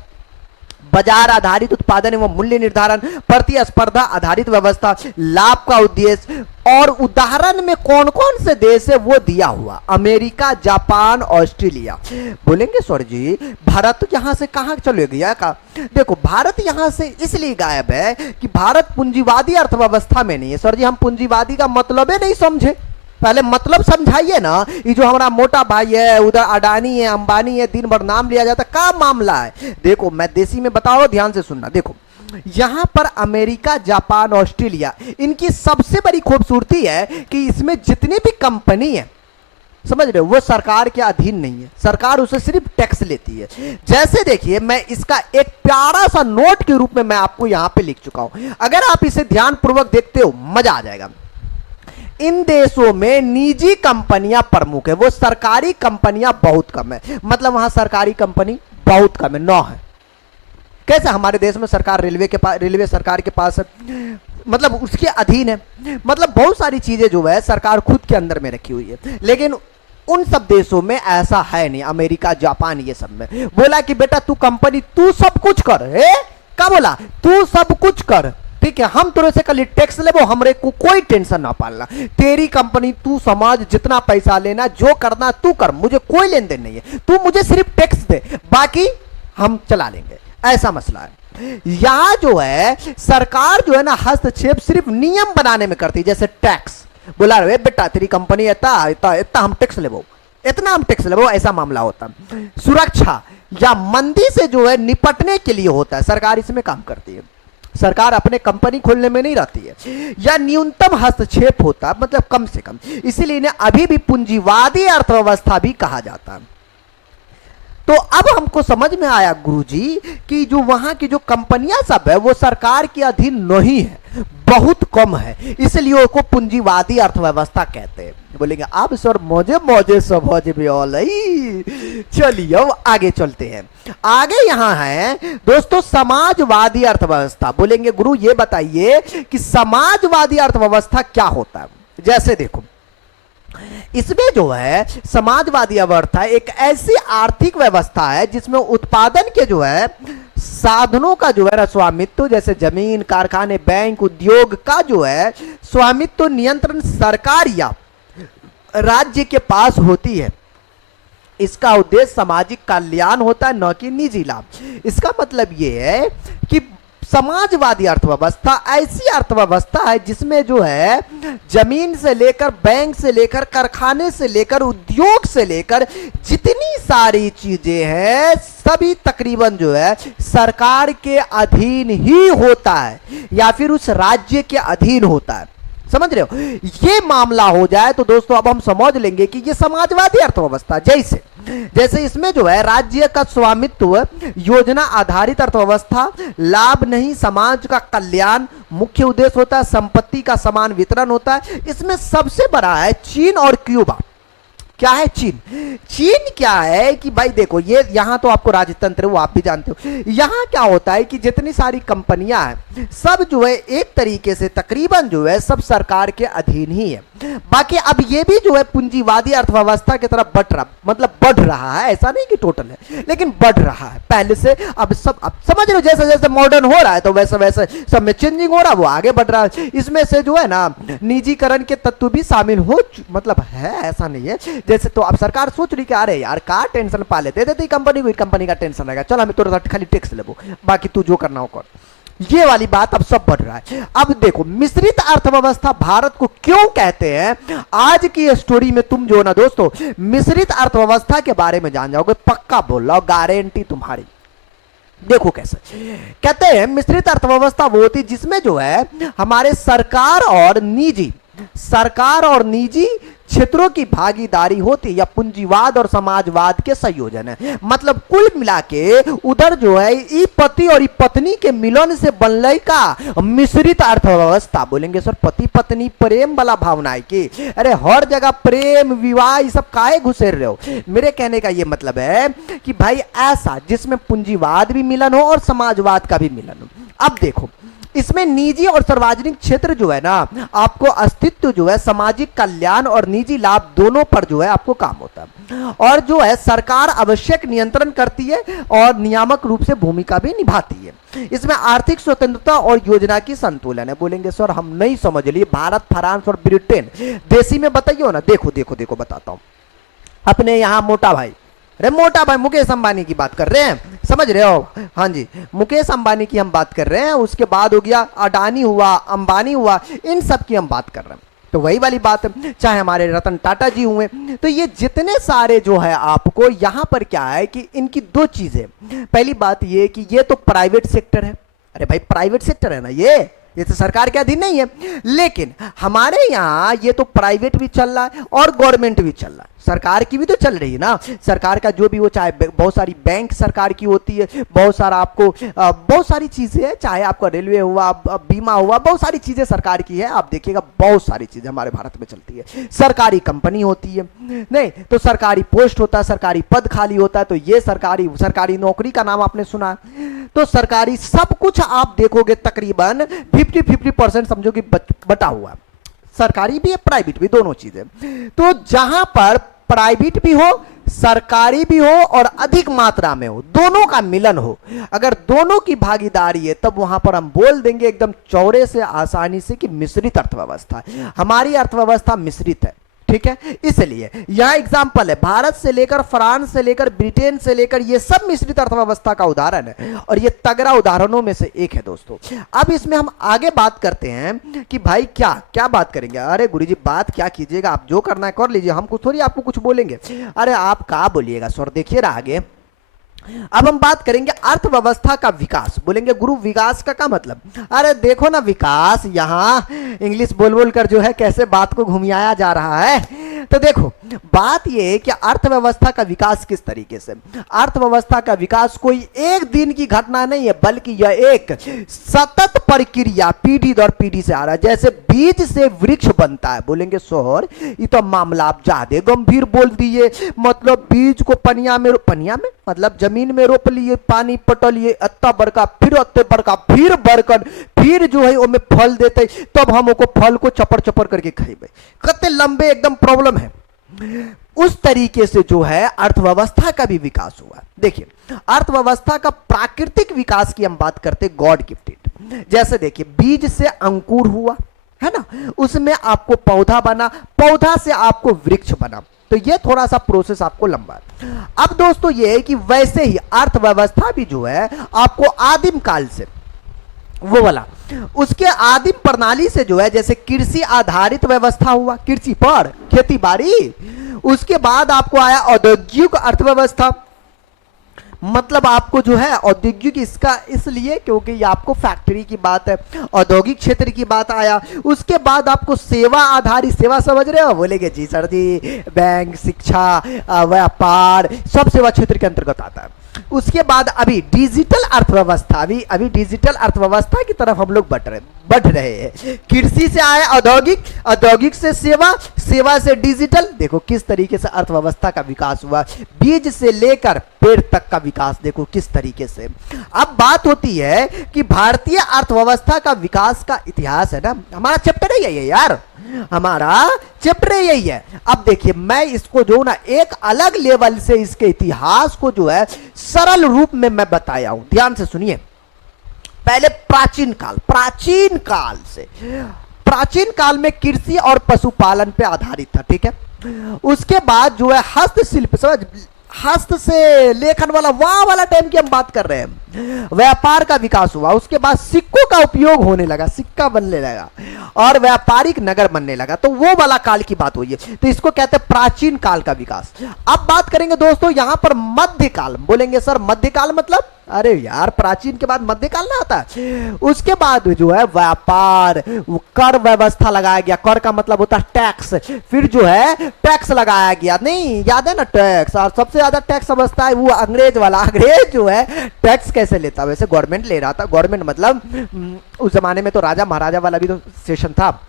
बाजार आधारित उत्पादन एवं मूल्य निर्धारण, प्रतिस्पर्धा आधारित व्यवस्था, लाभ का उद्देश्य, और उदाहरण में कौन कौन से देश है वो दिया हुआ, अमेरिका, जापान, ऑस्ट्रेलिया। बोलेंगे सर जी भारत यहां से कहां चले गया का, देखो भारत यहां से इसलिए गायब है कि भारत पूंजीवादी अर्थव्यवस्था में नहीं है। सर जी हम पूंजीवादी का मतलब ही नहीं समझे, पहले मतलब समझाइए ना। ये जो हमारा मोटा भाई है, उधर अडानी है, अंबानी है, दिन भर नाम लिया जाता, क्या मामला है। देखो मैं देसी में बताओ, ध्यान से सुनना। देखो यहां पर अमेरिका, जापान, ऑस्ट्रेलिया, इनकी सबसे बड़ी खूबसूरती है कि इसमें जितनी भी कंपनी है, समझ रहे हो, वो सरकार के अधीन नहीं है, सरकार उसे सिर्फ टैक्स लेती है। जैसे देखिए मैं इसका एक प्यारा सा नोट के रूप में मैं आपको यहां पे लिख चुका हूं, अगर आप इसे ध्यानपूर्वक देखते हो मजा आ जाएगा। इन देशों में निजी कंपनियां प्रमुख है, वो सरकारी कंपनियां बहुत कम है, मतलब वहां सरकारी कंपनी बहुत कम है, 9 है। कैसे हमारे देश में सरकार रेलवे के पास, रेलवे सरकार के पास है, मतलब उसके अधीन है, मतलब बहुत सारी चीजें जो है सरकार खुद के अंदर में रखी हुई है। लेकिन उन सब देशों में ऐसा है नहीं, अमेरिका, जापान, ये सब में बोला कि बेटा तू कंपनी तू सब कुछ कर, क्या बोला, तू सब कुछ कर, ठीक है, हम तेरे से कल टैक्स ले, वो हमरे को कोई टेंशन ना पालना, तेरी कंपनी तू समाज जितना पैसा लेना जो करना तू कर, मुझे कोई लेन देन नहीं है, तू मुझे सिर्फ टैक्स दे, बाकी हम चला लेंगे, ऐसा मसला है। यहां जो है सरकार जो है ना हस्तक्षेप सिर्फ नियम बनाने में करती है, जैसे टैक्स बोला रे बेटा तेरी कंपनी इतना इतना इतना हम टैक्स लेबो, इतना हम टैक्स लेबो, ऐसा मामला होता है। सुरक्षा या मंदी से जो है निपटने के लिए होता है, सरकार इसमें काम करती है, सरकार अपने कंपनी खोलने में नहीं रहती है, या न्यूनतम हस्तक्षेप होता है, मतलब कम से कम, इसीलिए इन्हें अभी भी पूंजीवादी अर्थव्यवस्था भी कहा जाता है। तो अब हमको समझ में आया गुरुजी कि जो वहां की जो कंपनियां सब है वो सरकार के अधीन नहीं है, बहुत कम है, इसलिए उसको पूंजीवादी अर्थव्यवस्था कहते हैं। बोलेंगे अब सर मौजे मौजे समझ में ऑल, चलिए अब आगे चलते हैं। आगे यहां है दोस्तों समाजवादी अर्थव्यवस्था। बोलेंगे गुरु ये बताइए कि समाजवादी अर्थव्यवस्था क्या होता है। जैसे देखो इसमें जो है समाजवादी अवस्था एक ऐसी आर्थिक व्यवस्था है जिसमें उत्पादन के जो है साधनों का जो है ना स्वामित्व, जैसे जमीन, कारखाने, बैंक, उद्योग का जो है स्वामित्व नियंत्रण सरकार या राज्य के पास होती है। इसका उद्देश्य सामाजिक कल्याण होता है, न कि निजी लाभ। इसका मतलब यह है कि समाजवादी अर्थव्यवस्था ऐसी अर्थव्यवस्था है जिसमें जो है जमीन से लेकर, बैंक से लेकर, कारखाने से लेकर, उद्योग से लेकर जितनी सारी चीजें हैं सभी तकरीबन जो है सरकार के अधीन ही होता है या फिर उस राज्य के अधीन होता है। समझ रहे हो? ये मामला हो जाए तो दोस्तों अब हम समझ लेंगे कि ये समाजवादी अर्थव्यवस्था जैसे इसमें जो है राज्य का स्वामित्व, योजना आधारित अर्थव्यवस्था, लाभ नहीं समाज का कल्याण मुख्य उद्देश्य होता है, संपत्ति का समान वितरण होता है। इसमें सबसे बड़ा है चीन और क्यूबा। क्या है चीन? चीन क्या है कि भाई देखो, ये यहां तो आपको राजतंत्र वो आप भी जानते हो। यहां क्या होता है कि जितनी सारी कंपनियां हैं सब जो है एक तरीके से तकरीबन जो है सब सरकार के अधीन ही है। बाकी अब ये भी जो है पूंजीवादी अर्थव्यवस्था की तरफ बढ़ रहा है, ऐसा नहीं कि टोटल है लेकिन बढ़ रहा है पहले से। अब समझ रहे हो, जैसे जैसे मॉडर्न हो रहा है तो वैसे वैसे सब में चेंजिंग हो रहा है, वो आगे बढ़ रहा है। इसमें से जो है ना निजीकरण के तत्व भी शामिल हो है, ऐसा नहीं है। जैसे तो अब सरकार सोच रही कि अरे यार का टेंशन पा लेते देते कंपनी का टेंशन रहेगा, चल हमें थोड़ा सा खाली टैक्स ले, बाकी तू जो करना हो कर। ये वाली बात अब सब बढ़ रहा है। अब देखो मिश्रित अर्थव्यवस्था भारत को क्यों कहते हैं, आज की स्टोरी में तुम जो ना दोस्तों मिश्रित अर्थव्यवस्था के बारे में जान जाओगे, पक्का बोल रहा हूं, गारंटी तुम्हारी। देखो कैसे कहते हैं, मिश्रित अर्थव्यवस्था वो होती जिसमें जो है हमारे सरकार और निजी क्षेत्रों की भागीदारी होती या पूंजीवाद और समाजवाद के संयोजन है। मतलब कुल मिला के उधर जो है ई पति और ई पत्नी के मिलन से बनले का मिश्रित अर्थव्यवस्था। बोलेंगे सर पति पत्नी प्रेम वाला भावना है कि अरे हर जगह प्रेम विवाह ये सब काहे घुसेर रहे हो? मेरे कहने का ये मतलब है कि भाई ऐसा जिसमें पूंजीवाद भी मिलन हो और समाजवाद का भी मिलन हो। अब देखो इसमें निजी और सार्वजनिक क्षेत्र जो है ना आपको अस्तित्व जो है सामाजिक कल्याण और निजी लाभ दोनों पर जो है आपको काम होता है, और जो है सरकार आवश्यक नियंत्रण करती है और नियामक रूप से भूमिका भी निभाती है। इसमें आर्थिक स्वतंत्रता और योजना की संतुलन है। बोलेंगे सर हम नहीं समझ लिए, भारत, फ्रांस और ब्रिटेन देशी में बताइए ना। देखो बताता हूं। अपने यहां मोटा भाई मुकेश अंबानी की बात कर रहे हैं, समझ रहे हो? हाँ जी, मुकेश अंबानी की हम बात कर रहे हैं। उसके बाद हो गया अडानी हुआ, अंबानी हुआ, इन सब की हम बात कर रहे हैं। तो वही वाली बात है, चाहे हमारे रतन टाटा जी हुए, तो ये जितने सारे जो है आपको यहाँ पर क्या है कि इनकी दो चीजें। पहली बात ये कि ये तो प्राइवेट सेक्टर है। अरे भाई प्राइवेट सेक्टर है ना, ये तो सरकार के अधीन नहीं है। लेकिन हमारे यहाँ ये तो प्राइवेट भी चल रहा है और गवर्नमेंट भी चल रहा है, सरकार की भी तो चल रही है ना। सरकार का जो भी हो, चाहे बहुत सारी बैंक सरकार की होती है, बहुत सारा आपको बहुत सारी चीजें हैं, चाहे आपका रेलवे हुआ, बीमा हुआ, बहुत सारी चीजें सरकार की है। आप देखिएगा बहुत सारी चीजें हमारे भारत में चलती है। सरकारी कंपनी होती है, नहीं तो सरकारी पोस्ट होता है, सरकारी पद खाली होता है, तो ये सरकारी नौकरी का नाम आपने सुना। तो सरकारी सब कुछ आप देखोगे तकरीबन 50-50% समझो कि बटा हुआ, सरकारी भी है प्राइवेट भी, दोनों चीजें। तो जहां पर प्राइवेट भी हो सरकारी भी हो और अधिक मात्रा में हो, दोनों का मिलन हो, अगर दोनों की भागीदारी है, तब वहां पर हम बोल देंगे एकदम चौड़े से आसानी से कि मिश्रित अर्थव्यवस्था है। हमारी अर्थव्यवस्था मिश्रित है, ठीक है। इसलिए यहां एग्जाम्पल है, भारत से लेकर फ्रांस से लेकर ब्रिटेन से लेकर ये सब मिश्रित अर्थव्यवस्था का उदाहरण है, और ये तगड़ा उदाहरणों में से एक है दोस्तों। अब इसमें हम आगे बात करते हैं कि भाई क्या बात करेंगे। अरे गुरुजी बात क्या कीजिएगा, आप जो करना है कर लीजिए, हम कुछ थोड़ी आपको कुछ बोलेंगे। अरे आप क्या बोलिएगा सर, देखिए रहा आगे। अब हम बात करेंगे अर्थव्यवस्था का विकास। बोलेंगे गुरु विकास का क्या मतलब? अरे देखो ना विकास, यहां इंग्लिश बोल कर जो है कैसे बात को घुमियाया जा रहा है। तो देखो बात यह है कि अर्थव्यवस्था का विकास किस तरीके से, अर्थव्यवस्था का विकास कोई एक दिन की घटना नहीं है, बल्कि यह एक सतत प्रक्रिया पीढ़ी दर पीढ़ी से आ रहा है। जैसे बीज से वृक्ष बनता है। बोलेंगे सोहर ये तो मामला आप ज्यादा गंभीर बोल दिए, मतलब बीज को पनिया में मतलब जमीन में रोप लिए, पानी पटलिए, अत्ता बड़का, फिर अत्ते बड़का, फिर बड़कन, फिर जो है वो फल देते, तब हम उसको फल को चपर चपर करके खाइबे। कितने लंबे एकदम प्रॉब्लम है। उस तरीके से जो है अर्थव्यवस्था का भी विकास हुआ। देखिए अर्थव्यवस्था का प्राकृतिक विकास की हम बात करते, गॉड गिफ्टेड। जैसे देखिए बीज से अंकुर हुआ है ना, उसमें आपको पौधा बना, पौधा से आपको वृक्ष बना, तो ये थोड़ा सा प्रोसेस आपको लंबा है। अब दोस्तों ये है कि वैसे ही अर्थव्यवस्था भी जो है आपको आदिम काल से वो वाला। उसके आदिम प्रणाली से जो है जैसे कृषि आधारित व्यवस्था हुआ, कृषि पर खेती बाड़ी। उसके बाद आपको आया औद्योगिक अर्थव्यवस्था, मतलब आपको जो है औद्योगिक इसका इसलिए क्योंकि ये आपको फैक्ट्री की बात है, औद्योगिक क्षेत्र की बात आया। उसके बाद आपको सेवा आधारित, सेवा समझ रहे हो, बोलेंगे जी सर जी, बैंक, शिक्षा, व्यापार सब सेवा क्षेत्र के अंतर्गत आता है। उसके बाद अभी डिजिटल अर्थव्यवस्था, अभी डिजिटल अर्थव्यवस्था की तरफ हम लोग बढ़ रहे हैं। कृषि से आए औद्योगिक, औद्योगिक से सेवा, सेवा से डिजिटल। देखो किस तरीके से अर्थव्यवस्था का विकास हुआ, बीज से लेकर पेड़ तक का विकास देखो किस तरीके से। अब बात होती है कि भारतीय अर्थव्यवस्था का विकास का इतिहास है ना, हमारा चैप्टर ही है यार, हमारा चैप्टर यही है। अब देखिए मैं इसको जो ना एक अलग लेवल से इसके इतिहास को जो है सरल रूप में मैं बताया हूं, ध्यान से सुनिए। पहले प्राचीन काल में कृषि और पशुपालन पे आधारित था, ठीक है। उसके बाद जो है हस्तशिल्प, समझ, हस्त से लेखन वाला वहां वाला टाइम की हम बात कर रहे हैं, व्यापार का विकास हुआ। उसके बाद सिक्कों का उपयोग होने लगा, सिक्का बनने लगा और व्यापारिक नगर बनने लगा, तो वो वाला काल की बात हुई है, तो इसको कहते हैं प्राचीन काल का विकास। अब बात करेंगे दोस्तों यहां पर मध्यकाल, बोलेंगे सर मध्यकाल मतलब, अरे यार प्राचीन के बाद मध्यकाल ना आता है। उसके बाद जो है व्यापार, कर व्यवस्था लगाया गया, कर का मतलब होता है टैक्स, फिर जो है टैक्स लगाया गया, नहीं याद है ना टैक्स, और सबसे ज्यादा टैक्स समझता है वो अंग्रेज वाला, अंग्रेज जो है टैक्स कैसे लेता, वैसे गवर्नमेंट ले रहा था, गवर्नमेंट मतलब उस जमाने में तो राजा महाराजा वाला भी तो सेशन था।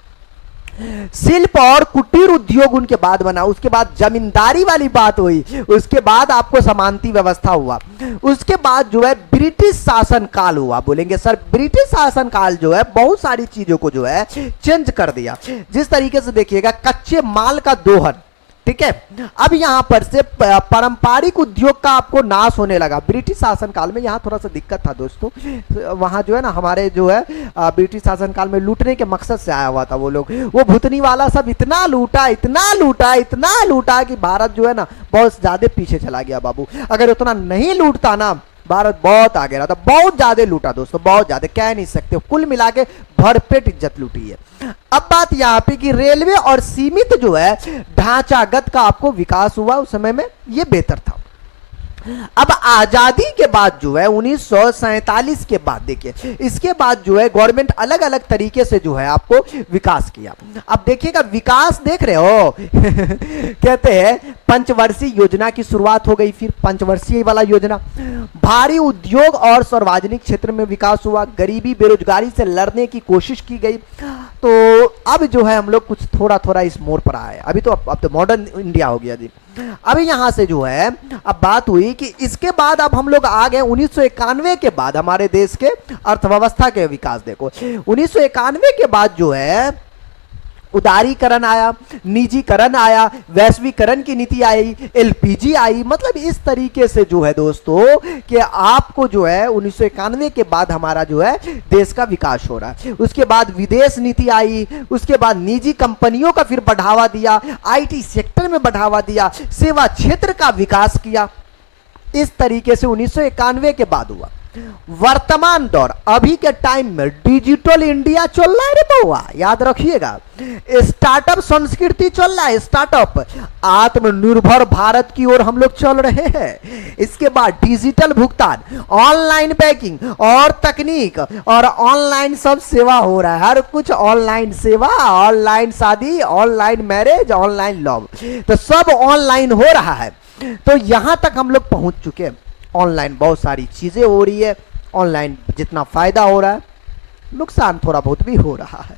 शिल्प और कुटीर उद्योग उनके बाद बना, उसके बाद जमींदारी वाली बात हुई, उसके बाद आपको समानती व्यवस्था हुआ, उसके बाद जो है ब्रिटिश शासन काल हुआ। बोलेंगे सर ब्रिटिश शासन काल जो है बहुत सारी चीजों को जो है चेंज कर दिया, जिस तरीके से देखिएगा कच्चे माल का दोहन, ठीक है। अब यहां पर से पारंपरिक उद्योग का आपको नाश होने लगा ब्रिटिश शासन काल में। यहां थोड़ा सा दिक्कत था दोस्तों, वहां जो है ना हमारे जो है ब्रिटिश शासन काल में लूटने के मकसद से आया हुआ था वो लोग, वो भुतनी वाला सब इतना लूटा, इतना लूटा, इतना लूटा कि भारत जो है ना बहुत ज्यादा पीछे चला गया बाबू। अगर उतना नहीं लूटता ना भारत बहुत आगे रहा था, बहुत ज्यादा लूटा दोस्तों, बहुत ज्यादा, कह नहीं सकते, कुल मिला के भरपेट इज्जत लूटी है। अब बात यहाँ पे कि रेलवे और सीमित जो है ढांचागत का आपको विकास हुआ उस समय में, ये बेहतर था। अब आजादी के बाद जो है 1947 के बाद देखिए, इसके बाद जो है गवर्नमेंट अलग अलग तरीके से जो है आपको विकास किया। अब देखिएगा विकास देख रहे हो कहते हैं पंचवर्षीय योजना की शुरुआत हो गई, फिर पंचवर्षीय वाला योजना, भारी उद्योग और सार्वजनिक क्षेत्र में विकास हुआ, गरीबी बेरोजगारी से लड़ने की कोशिश की गई। तो अब जो है हम लोग कुछ थोड़ा थोड़ा इस मोड़ पर आए, अभी तो अब तो मॉडर्न इंडिया हो गया जी। अभी यहां से जो है अब बात हुई कि इसके बाद अब हम लोग आ गए 1991 के बाद हमारे देश के अर्थव्यवस्था के विकास। देखो 1991 के बाद जो है उदारीकरण आया, निजीकरण आया, वैश्वीकरण की नीति आई, एलपीजी आई, मतलब इस तरीके से जो है दोस्तों कि आपको जो है 1991 के बाद हमारा जो है देश का विकास हो रहा है। उसके बाद विदेश नीति आई, उसके बाद निजी कंपनियों का फिर बढ़ावा दिया, आईटी सेक्टर में बढ़ावा दिया, सेवा क्षेत्र का विकास किया। इस तरीके से 1991 के बाद हुआ। वर्तमान दौर अभी के टाइम में डिजिटल इंडिया चल रहा है रे बउआ, याद रखिएगा, स्टार्टअप संस्कृति चल रहा है, स्टार्टअप, आत्मनिर्भर भारत की ओर हम लोग चल रहे हैं। इसके बाद डिजिटल भुगतान, ऑनलाइन बैंकिंग और तकनीक और ऑनलाइन सब सेवा हो रहा है, हर कुछ ऑनलाइन सेवा, ऑनलाइन शादी, ऑनलाइन मैरिज, ऑनलाइन लव, तो सब ऑनलाइन हो रहा है। तो यहां तक हम लोग पहुंच चुके हैं, ऑनलाइन बहुत सारी चीजें हो रही है, ऑनलाइन जितना फायदा हो रहा है नुकसान थोड़ा बहुत भी हो रहा है,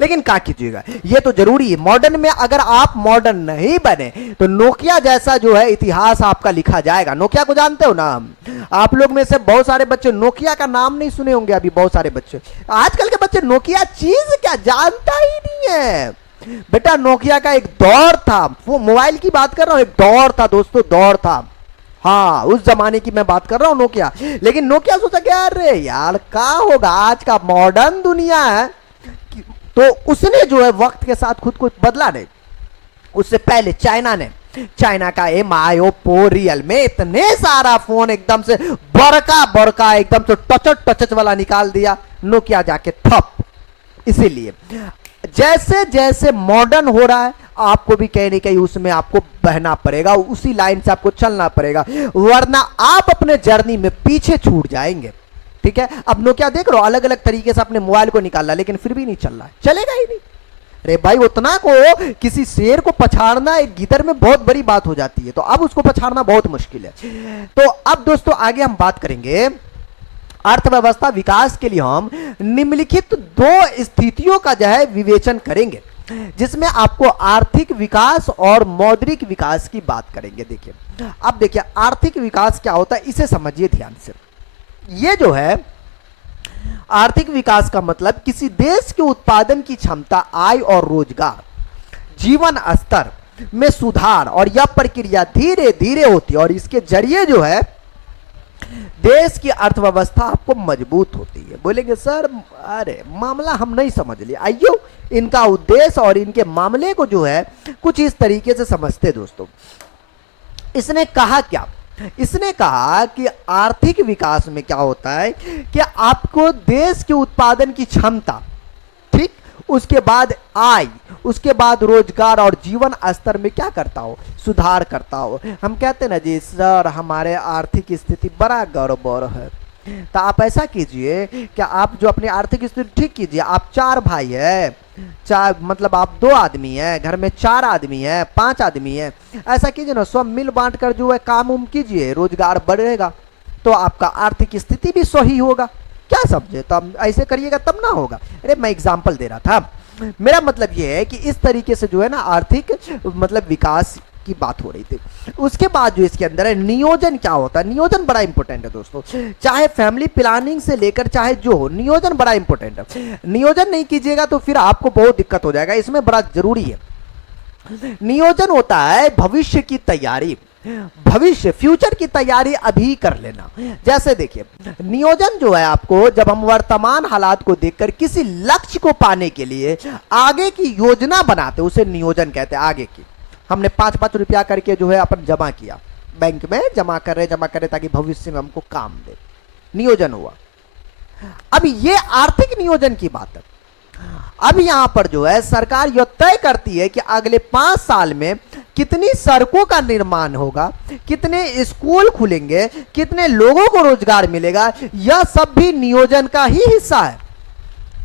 लेकिन क्या कीजिएगा, ये तो जरूरी है। मॉडर्न में अगर आप मॉडर्न नहीं बने तो नोकिया जैसा जो है इतिहास आपका लिखा जाएगा। नोकिया को जानते हो ना, आप लोग में से बहुत सारे बच्चे नोकिया का नाम नहीं सुने होंगे, अभी बहुत सारे बच्चे, आजकल के बच्चे नोकिया चीज क्या जानता ही नहीं है बेटा। नोकिया का एक दौर था, वो मोबाइल की बात कर रहा हूं, एक दौर था दोस्तों, दौर था, हाँ उस जमाने की मैं बात कर रहा हूं नोकिया। लेकिन नोकिया सोचा क्या, अरे यार क्या होगा, आज का मॉडर्न दुनिया है, तो उसने जो है वक्त के साथ खुद को बदला नहीं। उससे पहले चाइना ने चाइना का MI, ओप्पो, रियलमी, इतने सारा फोन एकदम से बड़का बड़का एकदम से टच वाला निकाल दिया, नोकिया जाके ठप। इसीलिए जैसे जैसे मॉडर्न हो रहा है, आपको भी कहीं ना कहीं उसमें आपको बहना पड़ेगा, उसी लाइन से आपको चलना पड़ेगा, वरना आप अपने जर्नी में पीछे छूट जाएंगे। ठीक है, अब नोकिया देख रहे हो अलग अलग तरीके से अपने मोबाइल को निकाला, लेकिन फिर भी नहीं चल रहा है, चलेगा ही नहीं। अरे भाई, उतना को किसी शेर को पछाड़ना एक गिदर में बहुत बड़ी बात हो जाती है, तो अब उसको पछाड़ना बहुत मुश्किल है। तो अब दोस्तों आगे हम बात करेंगे अर्थव्यवस्था विकास के लिए हम निम्नलिखित दो स्थितियों का जो है विवेचन करेंगे, जिसमें आपको आर्थिक विकास और मौद्रिक विकास की बात करेंगे। देखिए, अब देखिए आर्थिक विकास क्या होता है, इसे समझिए ध्यान से। ये जो है आर्थिक विकास का मतलब किसी देश के उत्पादन की क्षमता, आय और रोजगार, जीवन स्तर में सुधार, और यह प्रक्रिया धीरे धीरे होती है और इसके जरिए जो है देश की अर्थव्यवस्था आपको मजबूत होती है। बोलेंगे सर अरे मामला हम नहीं समझ लिए, आइयो इनका उद्देश्य और इनके मामले को जो है कुछ इस तरीके से समझते। दोस्तों इसने कहा क्या, इसने कहा कि आर्थिक विकास में क्या होता है कि आपको देश के उत्पादन की क्षमता, ठीक, उसके बाद आय, उसके बाद रोजगार और जीवन स्तर में क्या करता हो, सुधार करता हो। हम कहते ना जी सर हमारे आर्थिक स्थिति बड़ा गड़बड़ है, तो आप ऐसा कीजिए कि आप जो अपनी आर्थिक स्थिति ठीक कीजिए। आप 4 भाई है, चार मतलब आप 2 आदमी है, घर में 4 आदमी है, 5 आदमी है, ऐसा कीजिए ना, सब मिल बांट कर जो है काम उम कीजिए, रोजगार बढ़ेगा तो आपका आर्थिक स्थिति भी सही होगा। क्या समझे, तो आप ऐसे करिएगा तब ना होगा। अरे मैं एग्जाम्पल दे रहा था, मेरा मतलब ये है कि इस तरीके से जो है ना आर्थिक मतलब विकास की बात हो रही थी। उसके बाद जो इसके अंदर है नियोजन क्या होता है, नियोजन बड़ा इंपॉर्टेंट है दोस्तों, चाहे फैमिली प्लानिंग से लेकर चाहे जो हो, नियोजन बड़ा इंपॉर्टेंट है। नियोजन नहीं कीजिएगा तो फिर आपको बहुत दिक्कत हो जाएगा, इसमें बड़ा जरूरी है। नियोजन होता है भविष्य की तैयारी, भविष्य फ्यूचर की तैयारी अभी कर लेना। जैसे देखिए नियोजन जो है आपको, जब हम वर्तमान हालात को देखकर किसी लक्ष्य को पाने के लिए आगे की योजना बनाते, उसे नियोजन कहते हैं। आगे की हमने 5-5 रुपया करके जो है अपन जमा किया, बैंक में जमा कर रहे ताकि भविष्य में हमको काम दे, नियोजन हुआ। अब ये आर्थिक नियोजन की बात है। अब यहां पर जो है सरकार यह तय करती है कि अगले 5 साल में कितनी सड़कों का निर्माण होगा, कितने स्कूल खुलेंगे, कितने लोगों को रोजगार मिलेगा, यह सब भी नियोजन का ही हिस्सा है।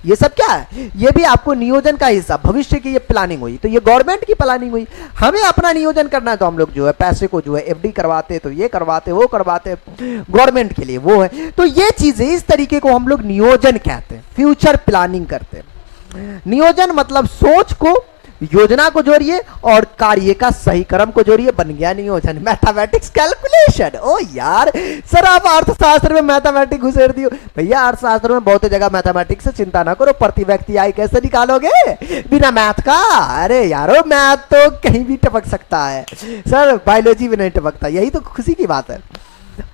ये सब क्या है, ये भी आपको नियोजन का हिस्सा, भविष्य की ये प्लानिंग हुई, तो ये गवर्नमेंट की प्लानिंग हुई। हमें अपना नियोजन करना है तो हम लोग जो है पैसे को जो है FD करवाते, तो ये करवाते वो करवाते, गवर्नमेंट के लिए वो है। तो ये चीजें इस तरीके को हम लोग नियोजन कहते हैं, फ्यूचर प्लानिंग करते हैं। नियोजन मतलब सोच को, योजना को जोड़िए और कार्य का सही क्रम को जोड़िए, बन गया नियोजन। Mathematics calculation. ओ यार सर आप अर्थशास्त्र में मैथमेटिक्स घुसेड़ दियो। भैया अर्थशास्त्र में बहुत जगह मैथमेटिक्स से चिंता ना करो, प्रति व्यक्ति आय कैसे निकालोगे बिना मैथ का। अरे यारो मैथ तो कहीं भी टपक सकता है सर, बायोलॉजी में नहीं टपकता, यही तो खुशी की बात है।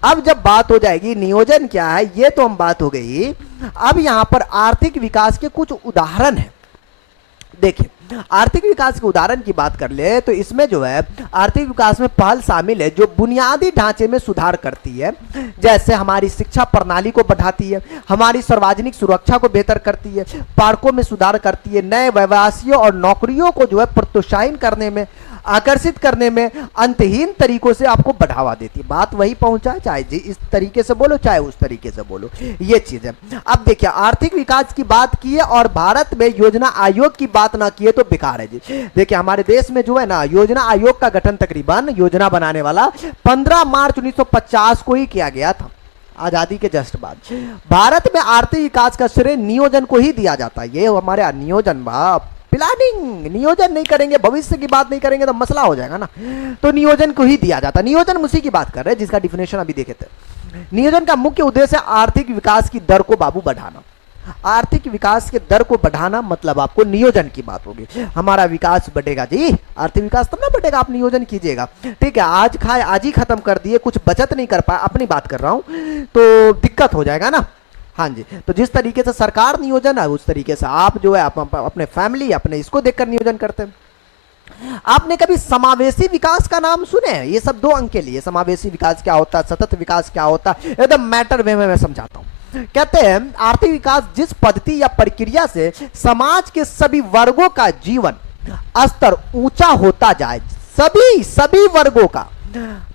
अब जब बात हो जाएगी नियोजन क्या है, ये तो हम बात हो गई। अब यहां पर आर्थिक विकास के कुछ उदाहरण हैं। देखिए आर्थिक विकास के उदाहरण की बात कर ले तो इसमें जो है आर्थिक विकास में पहल शामिल है जो बुनियादी ढांचे में सुधार करती है, जैसे हमारी शिक्षा प्रणाली को बढ़ाती है, हमारी सार्वजनिक सुरक्षा को बेहतर करती है, पार्कों में सुधार करती है, नए व्यवसायों और नौकरियों को जो है प्रोत्साहित करने में, आकर्षित करने में अंतहीन तरीकों से आपको बढ़ावा देती है। बात वही पहुंचा, चाहे जी इस तरीके से बोलो चाहे उस तरीके से बोलो, ये चीज है। अब देखिए आर्थिक विकास की बात की है और भारत में योजना आयोग की बात ना की है तो बेकार है जी। देखिए हमारे देश में जो है ना योजना आयोग का गठन तकरीबन योजना बनाने वाला 15 मार्च 1950 को ही किया गया था, आजादी के जस्ट बाद। भारत में आर्थिक विकास का श्रेय नियोजन को ही दिया जाता है। ये हमारे नियोजन बाप प्लानिंग, नियोजन नहीं करेंगे, भविष्य की बात नहीं करेंगे तो मसला हो जाएगा ना, तो नियोजन को ही दिया जाता है। नियोजन उसी की बात कर रहे हैं जिसका डिफिनेशन अभी देखे थे। नियोजन का मुख्य उद्देश्य है आर्थिक विकास की दर को बाबू बढ़ाना। आर्थिक विकास के दर को बढ़ाना मतलब आपको नियोजन की बात होगी। हमारा विकास बढ़ेगा जी, आर्थिक विकास तब ना बढ़ेगा आप नियोजन कीजिएगा। ठीक है, आज खाए आज ही खत्म कर दिए, कुछ बचत नहीं कर पाए, अपनी बात कर रहा हूं, तो दिक्कत हो जाएगा ना। हाँ जी, तो जिस तरीके से सरकार नियोजन है उस तरीके से आप जो है अपने फैमिली अपने इसको देखकर नियोजन करते हैं। आपने कभी समावेशी विकास का नाम सुने हैं? ये सब 2 अंक के लिए, समावेशी विकास क्या होता है, सतत विकास क्या होता है, एकदम मैटर वे में मैं समझाता हूं। कहते हैं आर्थिक विकास जिस पद्धति या प्रक्रिया से समाज के सभी वर्गों का जीवन स्तर ऊंचा होता जाए, सभी वर्गों का,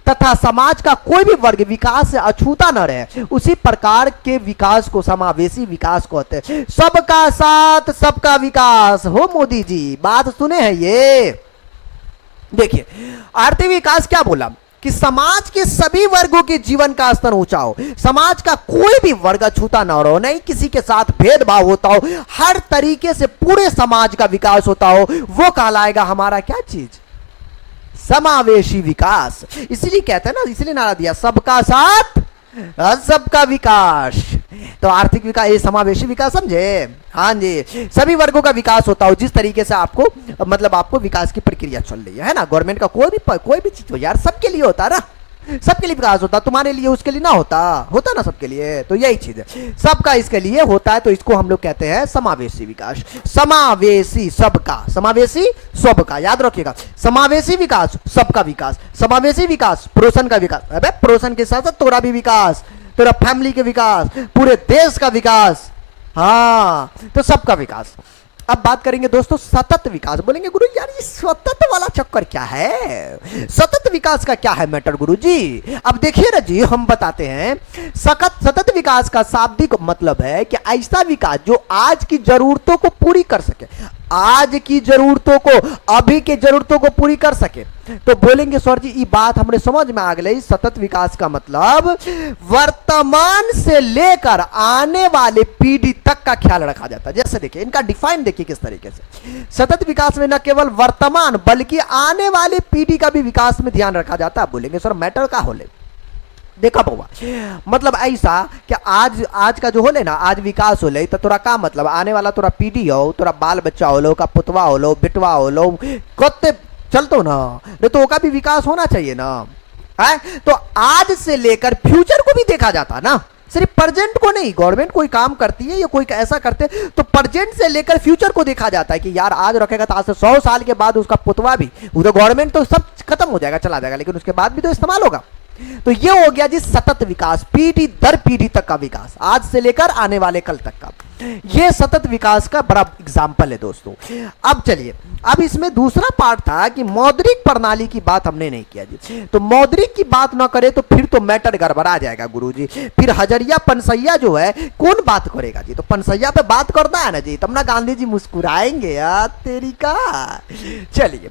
तथा समाज का कोई भी वर्ग विकास से अछूता न रहे, उसी प्रकार के विकास को समावेशी विकास कहते हैं। सबका साथ सबका विकास हो मोदी जी, बात सुने हैं ये? देखिए आर्थिक विकास क्या बोला कि समाज के सभी वर्गों के जीवन का स्तर ऊंचा हो, समाज का कोई भी वर्ग अछूता ना हो, नहीं किसी के साथ भेदभाव होता हो, हर तरीके से पूरे समाज का विकास होता हो, वो कहलाएगा हमारा क्या चीज? समावेशी विकास। इसलिए कहते हैं ना, इसलिए नारा दिया सबका साथ सबका विकास। तो आर्थिक विकास ये समावेशी विकास समझे? हाँ जी, सभी वर्गों का विकास होता हो जिस तरीके से आपको मतलब आपको विकास की प्रक्रिया चल रही है ना। गवर्नमेंट का कोई भी चीज हो यार, सबके लिए होता है ना, सबके लिए विकास होता, तुम्हारे लिए उसके लिए ना होता ना सबके लिए। तो यही चीज है, सबका इसके लिए होता है, तो इसको हम लोग कहते हैं समावेशी विकास। समावेशी सबका, समावेशी सबका, याद रखिएगा, समावेशी विकास सबका विकास, समावेशी विकास प्रोसन का विकास, अबे प्रोसन के साथ साथ तोरा भी विकास, तेरा फैमिली के विकास, पूरे देश का विकास, हाँ तो सबका विकास। अब बात करेंगे दोस्तों सतत विकास। बोलेंगे गुरु यार ये सतत वाला चक्कर क्या है, सतत विकास का क्या है मैटर गुरु जी? अब देखिए ना जी, हम बताते हैं। सतत विकास का शाब्दिक मतलब है कि ऐसा विकास जो आज की जरूरतों को पूरी कर सके, आज की जरूरतों को, अभी के जरूरतों को पूरी कर सके। तो बोलेंगे सर जी ये बात हमने समझ में आ गई, सतत विकास का मतलब वर्तमान से लेकर आने वाले पीढ़ी तक का ख्याल रखा जाता है। जैसे देखिए इनका डिफाइन देखिए किस तरीके से, सतत विकास में न केवल वर्तमान बल्कि आने वाले पीढ़ी का भी विकास में ध्यान रखा जाता है। बोलेंगे सर मैटर का होले, देखा बउआ मतलब ऐसा कि आज का जो होले ना, आज विकास होले तो तोरा का मतलब आने वाला तोरा पीढ़ी हो, तोरा बाल बच्चा होलो का पुतवा होलो बेटवा होलो कत्ते चलतो ना, नहीं तो का भी विकास होना चाहिए ना है। तो आज से लेकर फ्यूचर को भी देखा जाता ना, सिर्फ प्रेजेंट को नहीं। गवर्नमेंट कोई काम करती है या कोई ऐसा करते तो प्रेजेंट से लेकर फ्यूचर को देखा जाता है कि यार आज रखेगा तो आज से 100 साल के बाद उसका पुतवा भी, उधर गवर्नमेंट तो सब खत्म हो जाएगा चला जाएगा, लेकिन उसके बाद भी तो इस्तेमाल होगा। तो ये हो गया जी सतत विकास, पीढ़ी दर पीढ़ी तक का विकास, आज से लेकर आने वाले कल तक का, ये सतत विकास का बड़ा एग्जाम्पल है दोस्तों। अब चलिए, अब इसमें दूसरा पार्ट था कि मौद्रिक प्रणाली की बात हमने नहीं किया जी। तो मौद्रिक की बात ना करे तो फिर तो मैटर गड़बड़ा जाएगा गुरुजी, फिर हजरिया पनसैया जो है कौन बात करेगा जी? तो पनसैया पे बात करना है ना जी, तब ना गांधी जी मुस्कुराएंगे यार तेरी का। चलिए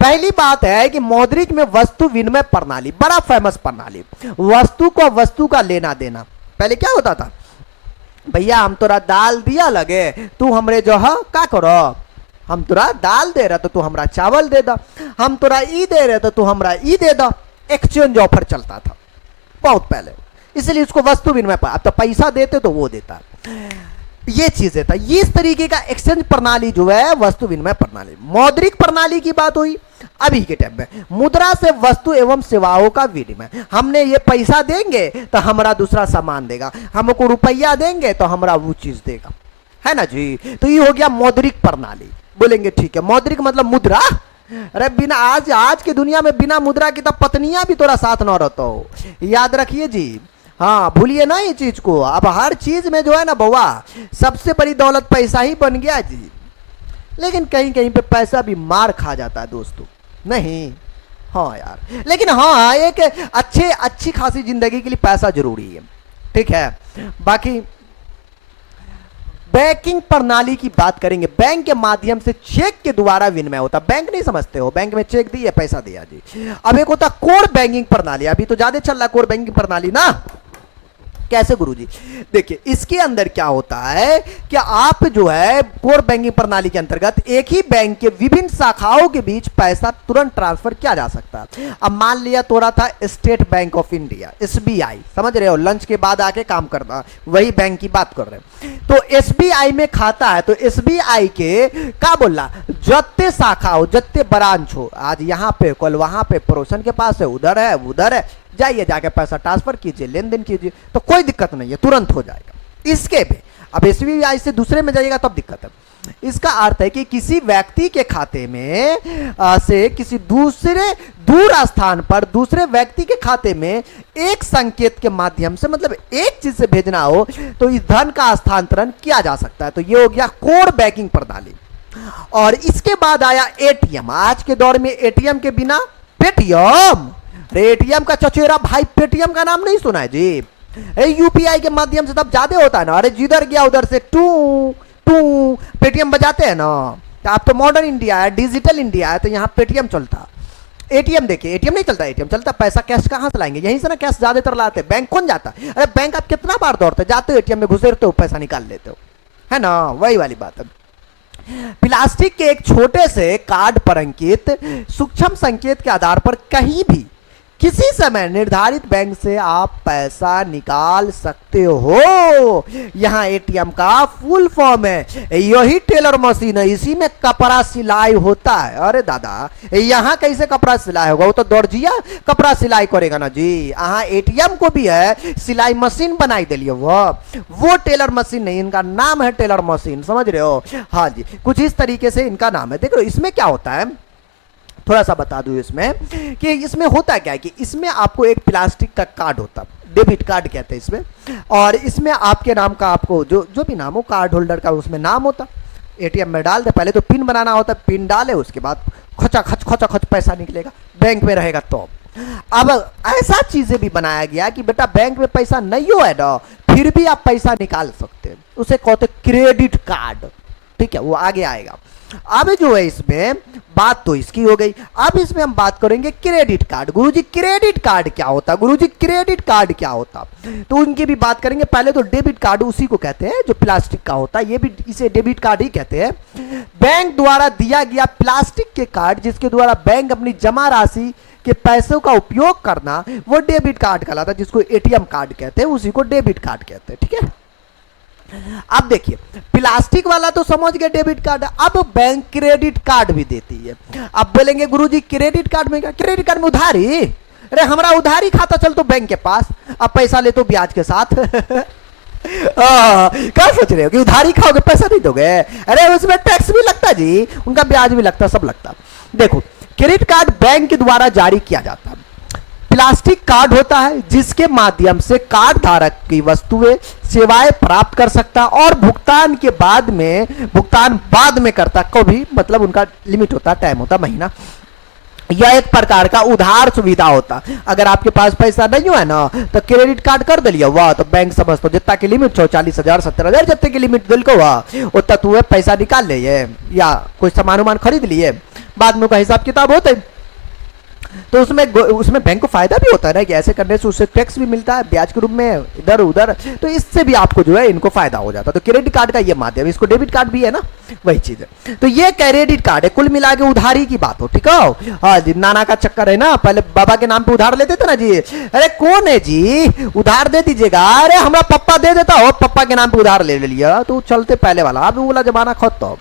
पहली बात है कि मौद्रिक में वस्तु विनिमय प्रणाली, बड़ा फेमस प्रणाली, वस्तु को वस्तु का लेना देना। पहले क्या होता था, भैया हम तोरा दाल दिया लगे, तू हमरे जो है क्या करो, हम तोरा दाल दे रहे तो तू हमरा चावल दे दा, हम तोरा ई दे रहे तो तू हमरा ई दे दा। एक्सचेंज ऑफर चलता था बहुत पहले, इसलिए इसको वस्तु विनिमय। अब तो पैसा देते तो वो देता, ये चीजें था। इस तरीके का एक्सचेंज प्रणाली जो है वस्तु विनिमय प्रणाली। मौद्रिक प्रणाली की बात हुई अभी के टाइम में, मुद्रा से वस्तु एवं सेवाओं का विनिमय। हमने ये पैसा देंगे तो हमारा दूसरा सामान देगा, हमको रुपया देंगे तो हमारा वो चीज देगा, है ना जी। तो ये हो गया मौद्रिक प्रणाली। बोलेंगे ठीक है, मौद्रिक मतलब मुद्रा। अरे बिना आज के दुनिया में बिना मुद्रा की तो पत्नियां भी थोड़ा साथ ना रहता हो, याद रखिए जी। हाँ भूलिए ना ये चीज को। अब हर चीज में जो है ना बउआ, सबसे बड़ी दौलत पैसा ही बन गया जी। लेकिन कहीं कहीं पे पैसा भी मार खा जाता है दोस्तों, नहीं? हाँ यार, लेकिन हाँ एक अच्छी खासी जिंदगी के लिए पैसा जरूरी है, ठीक है। बाकी बैंकिंग प्रणाली की बात करेंगे। बैंक के माध्यम से चेक के द्वारा विनिमय होता। बैंक नहीं समझते हो, बैंक में चेक दिए पैसा दिया जी। अब एक होता कोर बैंकिंग प्रणाली, अभी तो ज्यादा चल रहा है कोर बैंकिंग प्रणाली ना। कैसे गुरुजी? देखिए इसके अंदर क्या होता है कि आप जो है कोर बैंकिंग प्रणाली के अंतर्गत एक ही बैंक के विभिन्न शाखाओं के बीच पैसा तुरंत ट्रांसफर किया जा सकता है। अब मान लिया तोरा था state bank of India, SBI, समझ रहे हो, लंच के बाद आके काम करना, वही बैंक की बात कर रहे हैं। तो एसबीआई में खाता है, तो एसबीआई के क्या बोल रहा, जत्ते शाखा हो, जत्ते ब्रांच हो, आज यहाँ पे कल वहां पे पड़ोसन के पास है, उधर है उधर है, जाइए जाके पैसा ट्रांसफर कीजिए, लेन देन कीजिए, तो कोई दिक्कत नहीं है, तुरंत हो जाएगा। इसके भी अब एसबीआई से दूसरे में जाइएगा तब दिक्कत है। इसका अर्थ है कि किसी व्यक्ति के खाते में से किसी दूसरे दूर स्थान पर दूसरे व्यक्ति के खाते में एक संकेत के माध्यम से, मतलब एक चीज से भेजना हो तो इस धन का हस्तांतरण किया जा सकता है। तो ये हो गया कोर बैंकिंग प्रणाली। और इसके बाद आया एटीएम। आज के दौर में एटीएम के बिना पेटीएम, अरे एटीएम का चचेरा भाई पेटीएम का नाम नहीं सुना है जी। यूपीआई के माध्यम से तब ज्यादा होता है ना, अरे जिधर गया उधर से टू टू पेटीएम बजाते हैं ना। तो अब तो मॉडर्न इंडिया है, डिजिटल इंडिया है, तो यहाँ पेटीएम चलता। एटीएम देखिए, एटीएम नहीं चलता, एटीएम चलता पैसा कैश कहां से लाएंगे, यहीं से ना कैश ज्यादातर लाते हैं। बैंक कौन जाता है, अरे बैंक आप कितना बार दौड़ते जाते हो एटीएम में घुसे रहते हो पैसा निकाल लेते हो, है ना, वही वाली बात है। प्लास्टिक के एक छोटे से कार्ड पर अंकित सूक्ष्म संकेत के आधार पर कहीं भी किसी समय निर्धारित बैंक से आप पैसा निकाल सकते हो। यहां एटीएम का फुल फॉर्म है, यही टेलर मशीन है, इसी में कपड़ा सिलाई होता है। अरे दादा यहां कैसे कपड़ा सिलाई होगा, वो तो दर्जिया कपड़ा सिलाई करेगा ना जी। यहां एटीएम को भी है सिलाई मशीन बनाई दिलिए, वो टेलर मशीन नहीं, इनका नाम है टेलर मशीन, समझ रहे हो। हाँ जी, कुछ इस तरीके से इनका नाम है। देखो इसमें क्या होता है, थोड़ा सा बता दूं इसमें कि इसमें होता क्या है कि इसमें आपको एक प्लास्टिक का कार्ड होता है, डेबिट कार्ड कहते हैं इसमें, और इसमें आपके नाम का आपको जो भी नाम हो कार्ड होल्डर का उसमें नाम होता। एटीएम में डाल दे, पहले तो पिन बनाना होता, पिन डाले उसके बाद खचा खच पैसा निकलेगा, बैंक में रहेगा। तो अब ऐसा चीजें भी बनाया गया कि बेटा बैंक में पैसा नहीं हो है ना, फिर भी आप पैसा निकाल सकते हैं, उसे कहते क्रेडिट कार्ड, ठीक है, वो आगे आएगा। अब जो है इसमें बात तो इसकी हो गई, अब इसमें हम बात करेंगे क्रेडिट कार्ड। गुरुजी क्रेडिट कार्ड क्या होता, गुरुजी क्रेडिट कार्ड क्या होता, तो उनकी भी बात करेंगे। पहले तो डेबिट कार्ड उसी को कहते हैं जो प्लास्टिक का होता है, ये भी इसे डेबिट कार्ड ही कहते हैं। बैंक द्वारा दिया गया प्लास्टिक के कार्ड जिसके द्वारा बैंक अपनी जमा राशि के पैसों का उपयोग करना, वो डेबिट कार्ड कहलाता है, जिसको एटीएम कार्ड कहते हैं, उसी को डेबिट कार्ड कहते हैं, ठीक है। अब देखिए प्लास्टिक वाला तो समझ गए डेबिट कार्ड, अब बैंक क्रेडिट कार्ड भी देती है। अब बोलेंगे गुरुजी क्रेडिट कार्ड में क्या, क्रेडिट कार्ड में उधारी, अरे हमारा उधारी खाता चल तो बैंक के पास, अब पैसा ले तो ब्याज के साथ क्या सोच रहे हो कि उधारी खाओगे पैसा नहीं दोगे, अरे उसमें टैक्स भी लगता जी, उनका ब्याज भी लगता, सब लगता। देखो क्रेडिट कार्ड बैंक के द्वारा जारी किया जाता है, प्लास्टिक कार्ड होता है जिसके माध्यम से कार्ड धारक की वस्तुएं सेवाएं प्राप्त कर सकता है और भुगतान बाद में करता, कभी मतलब उनका लिमिट होता, टाइम होता, महीना। यह एक प्रकार का उधार सुविधा होता। अगर आपके पास पैसा नहीं है ना तो क्रेडिट कार्ड कर दिलिए, वाह, तो बैंक समझ जितना की लिमिट हो 40,000 70,000 जितने की लिमिट दिल को वाह उतना तू पैसा निकाल ले, या कोई सामान उमान खरीद लिए, बाद में का हिसाब किताब होता है। तो उसमें बैंक को फायदा भी होता है ना कि ऐसे करने से उससे टैक्स भी मिलता है ब्याज के रूप में इधर उधर, तो इससे भी आपको जो है इनको फायदा हो जाता है। तो क्रेडिट कार्ड का ये माध्यम, इसको डेबिट कार्ड भी है ना, वही चीज है। तो ये क्रेडिट कार्ड है, कुल मिला के उधारी की बात हो, ठीक है। हाँ जी, नाना का चक्कर है ना, पहले बाबा के नाम पे उधार लेते थे ना जी, अरे कौन है जी उधार दे दीजिएगा, अरे हमारा पप्पा दे देता हो, पप्पा के नाम पे उधार ले लिया, तो चलते पहले वाला, अब वो वाला जमाना खत्म।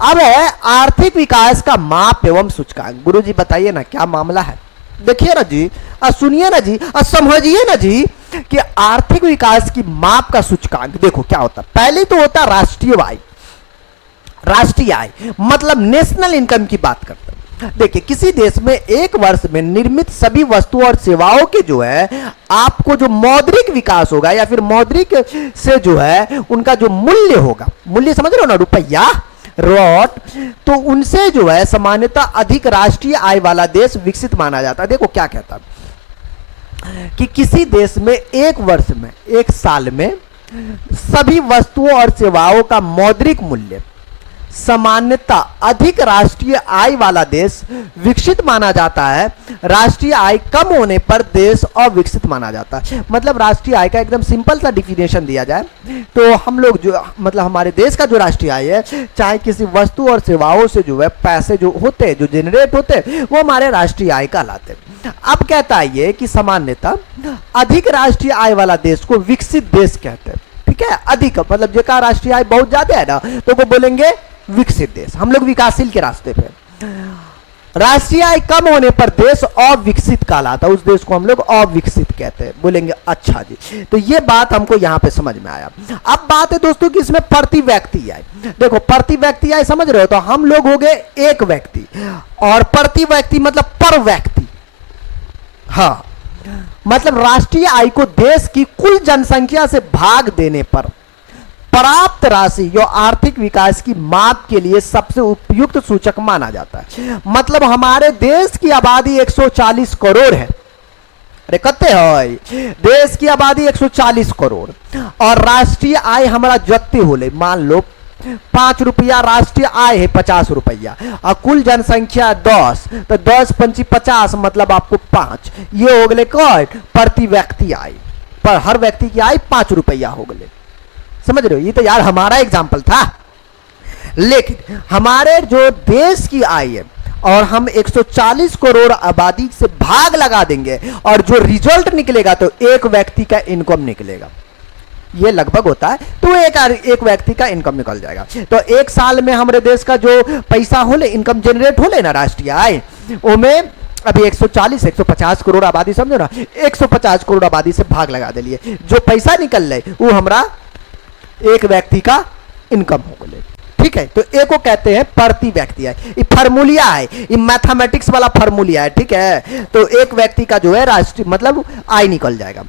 अब है आर्थिक विकास का माप एवं सूचकांक। गुरुजी बताइए ना क्या मामला है, देखिए ना जी, सुनिए ना जी, समझिए ना जी कि आर्थिक विकास की माप का सूचकांक देखो क्या होता है। पहले तो होता राष्ट्रीय आय, राष्ट्रीय आय मतलब नेशनल इनकम की बात करते हैं। देखिए किसी देश में एक वर्ष में निर्मित सभी वस्तुओं और सेवाओं के जो है आपको जो मौद्रिक विकास होगा या फिर मौद्रिक से जो है उनका जो मूल्य होगा, मूल्य समझ रहे हो ना, रुपया रॉट, तो उनसे जो है सामान्यतः अधिक राष्ट्रीय आय वाला देश विकसित माना जाता है। देखो क्या कहता है कि किसी देश में एक वर्ष में, एक साल में सभी वस्तुओं और सेवाओं का मौद्रिक मूल्य सामान्यतः अधिक राष्ट्रीय आय वाला देश विकसित माना जाता है, राष्ट्रीय आय कम होने पर देश अविकसित माना जाता है। मतलब राष्ट्रीय आय का एकदम सिंपल सा डिफिनेशन दिया जाए तो हम लोग जो मतलब हमारे देश का जो राष्ट्रीय आय है, चाहे किसी वस्तु और सेवाओं से जो है पैसे जो होते हैं, जो जनरेट होते हैं, वो हमारे राष्ट्रीय आय कहलाते हैं। अब कहता है ये कि सामान्यतः अधिक राष्ट्रीय आय वाला देश को विकसित देश कहते हैं, ठीक है। अधिक मतलब जो का राष्ट्रीय आय बहुत ज्यादा है ना तो वो बोलेंगे विकसित देश, हम लोग विकासशील के रास्ते पे। राष्ट्रीय आय कम होने पर देश अविकसित कहलाता है, उस देश को हम लोग अविकसित कहते हैं। बोलेंगे अच्छा जी, तो ये बात हमको यहां पे समझ में आया। अब बात है दोस्तों कि इसमें प्रति व्यक्ति आय, देखो प्रति व्यक्ति आय समझ रहे हो, तो हम लोग हो गए एक व्यक्ति, और प्रति व्यक्ति मतलब पर व्यक्ति। हाँ, मतलब राष्ट्रीय आय को देश की कुल जनसंख्या से भाग देने पर प्राप्त राशि जो आर्थिक विकास की माप के लिए सबसे उपयुक्त सूचक माना जाता है। मतलब हमारे देश की आबादी 140 करोड़ है, अरे कते है, देश की आबादी 140 करोड़, और राष्ट्रीय आय हमारा जत्ते होले, मान लो 5 रुपया राष्ट्रीय आय है, 50 रुपया, और कुल जनसंख्या 10, तो 10 पंची 50, मतलब आपको 5, ये हो गए कौन प्रति व्यक्ति आय, पर हर व्यक्ति की आय 5 रुपया हो गए। समझ रहे हो, ये तो यार हमारा एग्जाम्पल था, लेकिन हमारे जो देश की आय है और हम 140 करोड़ आबादी से भाग लगा देंगे, और जो रिजल्ट निकलेगा तो एक व्यक्ति का इनकम निकलेगा, ये लगभग होता है, तो एक व्यक्ति का इनकम निकल जाएगा। तो एक साल में हमारे देश का जो पैसा होले, इनकम जनरेट होले ना राष्ट्रीय आय, उनमें अभी 140 150 करोड़ आबादी, समझो ना, 150 करोड़ आबादी से भाग लगा दिलिए, जो पैसा निकल रहे वो हमारा एक व्यक्ति का इनकम हो गए। ठीक है, तो एक को कहते हैं प्रति व्यक्ति आय, ये फार्मूलिया है, ये मैथमेटिक्स वाला फार्मूलिया है। ठीक है, तो एक व्यक्ति का जो है राष्ट्रीय मतलब आय निकल जाएगा।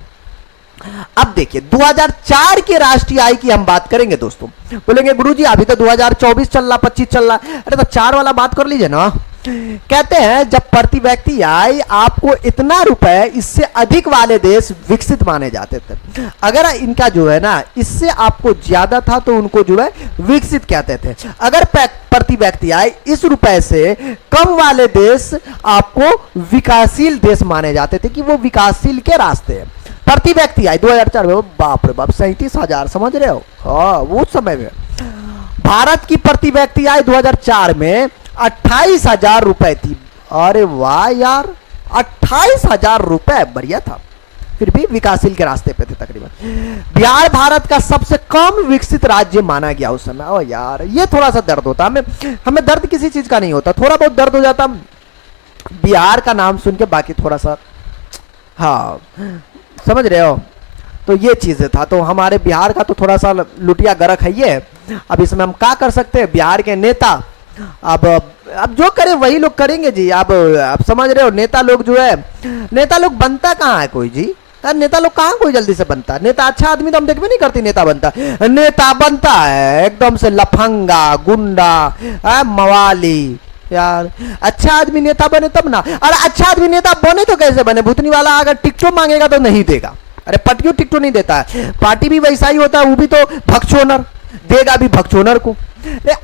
अब देखिए 2004 के राष्ट्रीय आय की हम बात करेंगे दोस्तों। बोलेंगे गुरुजी अभी तो 2024 चल रहा, 25 चल रहा, अरे तो 4 वाला बात कर लीजिए ना। कहते हैं जब प्रति व्यक्ति आय आपको इतना रुपए, इससे अधिक वाले देश विकसित माने जाते थे। अगर इनका जो है ना इससे आपको ज्यादा था तो उनको जो है विकसित कहते थे। अगर प्रति व्यक्ति आय इस रुपए से कम वाले देश आपको विकासशील देश माने जाते थे, कि वो विकासशील के रास्ते हैं। प्रति व्यक्ति आय 2004 में बाप रे बाप 37,000, समझ रहे हो। हाँ, वो समय में भारत की प्रति व्यक्ति आय 2004 में 28,000 रुपए थी। अरे वाह यार, 28,000 रुपए, बढ़िया था, फिर भी विकासशील के रास्ते पे थे तकरीबन। बिहार भारत का सबसे कम विकसित राज्य माना गया उस समय। ओ यार, ये थोड़ा सा दर्द होता, हमें दर्द किसी चीज का नहीं होता, थोड़ा बहुत दर्द हो जाता बिहार का नाम सुन के, बाकी थोड़ा सा हाँ समझ रहे हो। तो ये चीजें था, तो हमारे बिहार का तो थोड़ा सा लुटिया गरक है ये। अब इसमें हम क्या कर सकते हैं, बिहार के नेता अब जो करे वही लोग करेंगे जी। अब समझ रहे हो, नेता लोग जो है, नेता लोग बनता कहाँ है कोई जी, नेता लोग कहाँ कोई जल्दी से बनता है। नेता अच्छा आदमी तो हम देखते नहीं करते, नेता बनता है एकदम से लफंगा गुंडा मवाली। यार अच्छा आदमी नेता बने तब ना, अरे अच्छा आदमी नेता बने तो कैसे बने, भूतनी वाला अगर टिकटो मांगेगा तो नहीं देगा, अरे पटियो टिकटो नहीं देता है, पार्टी भी वैसा ही होता है, वो भी तो भगचोनर देगा भी भगचोनर को।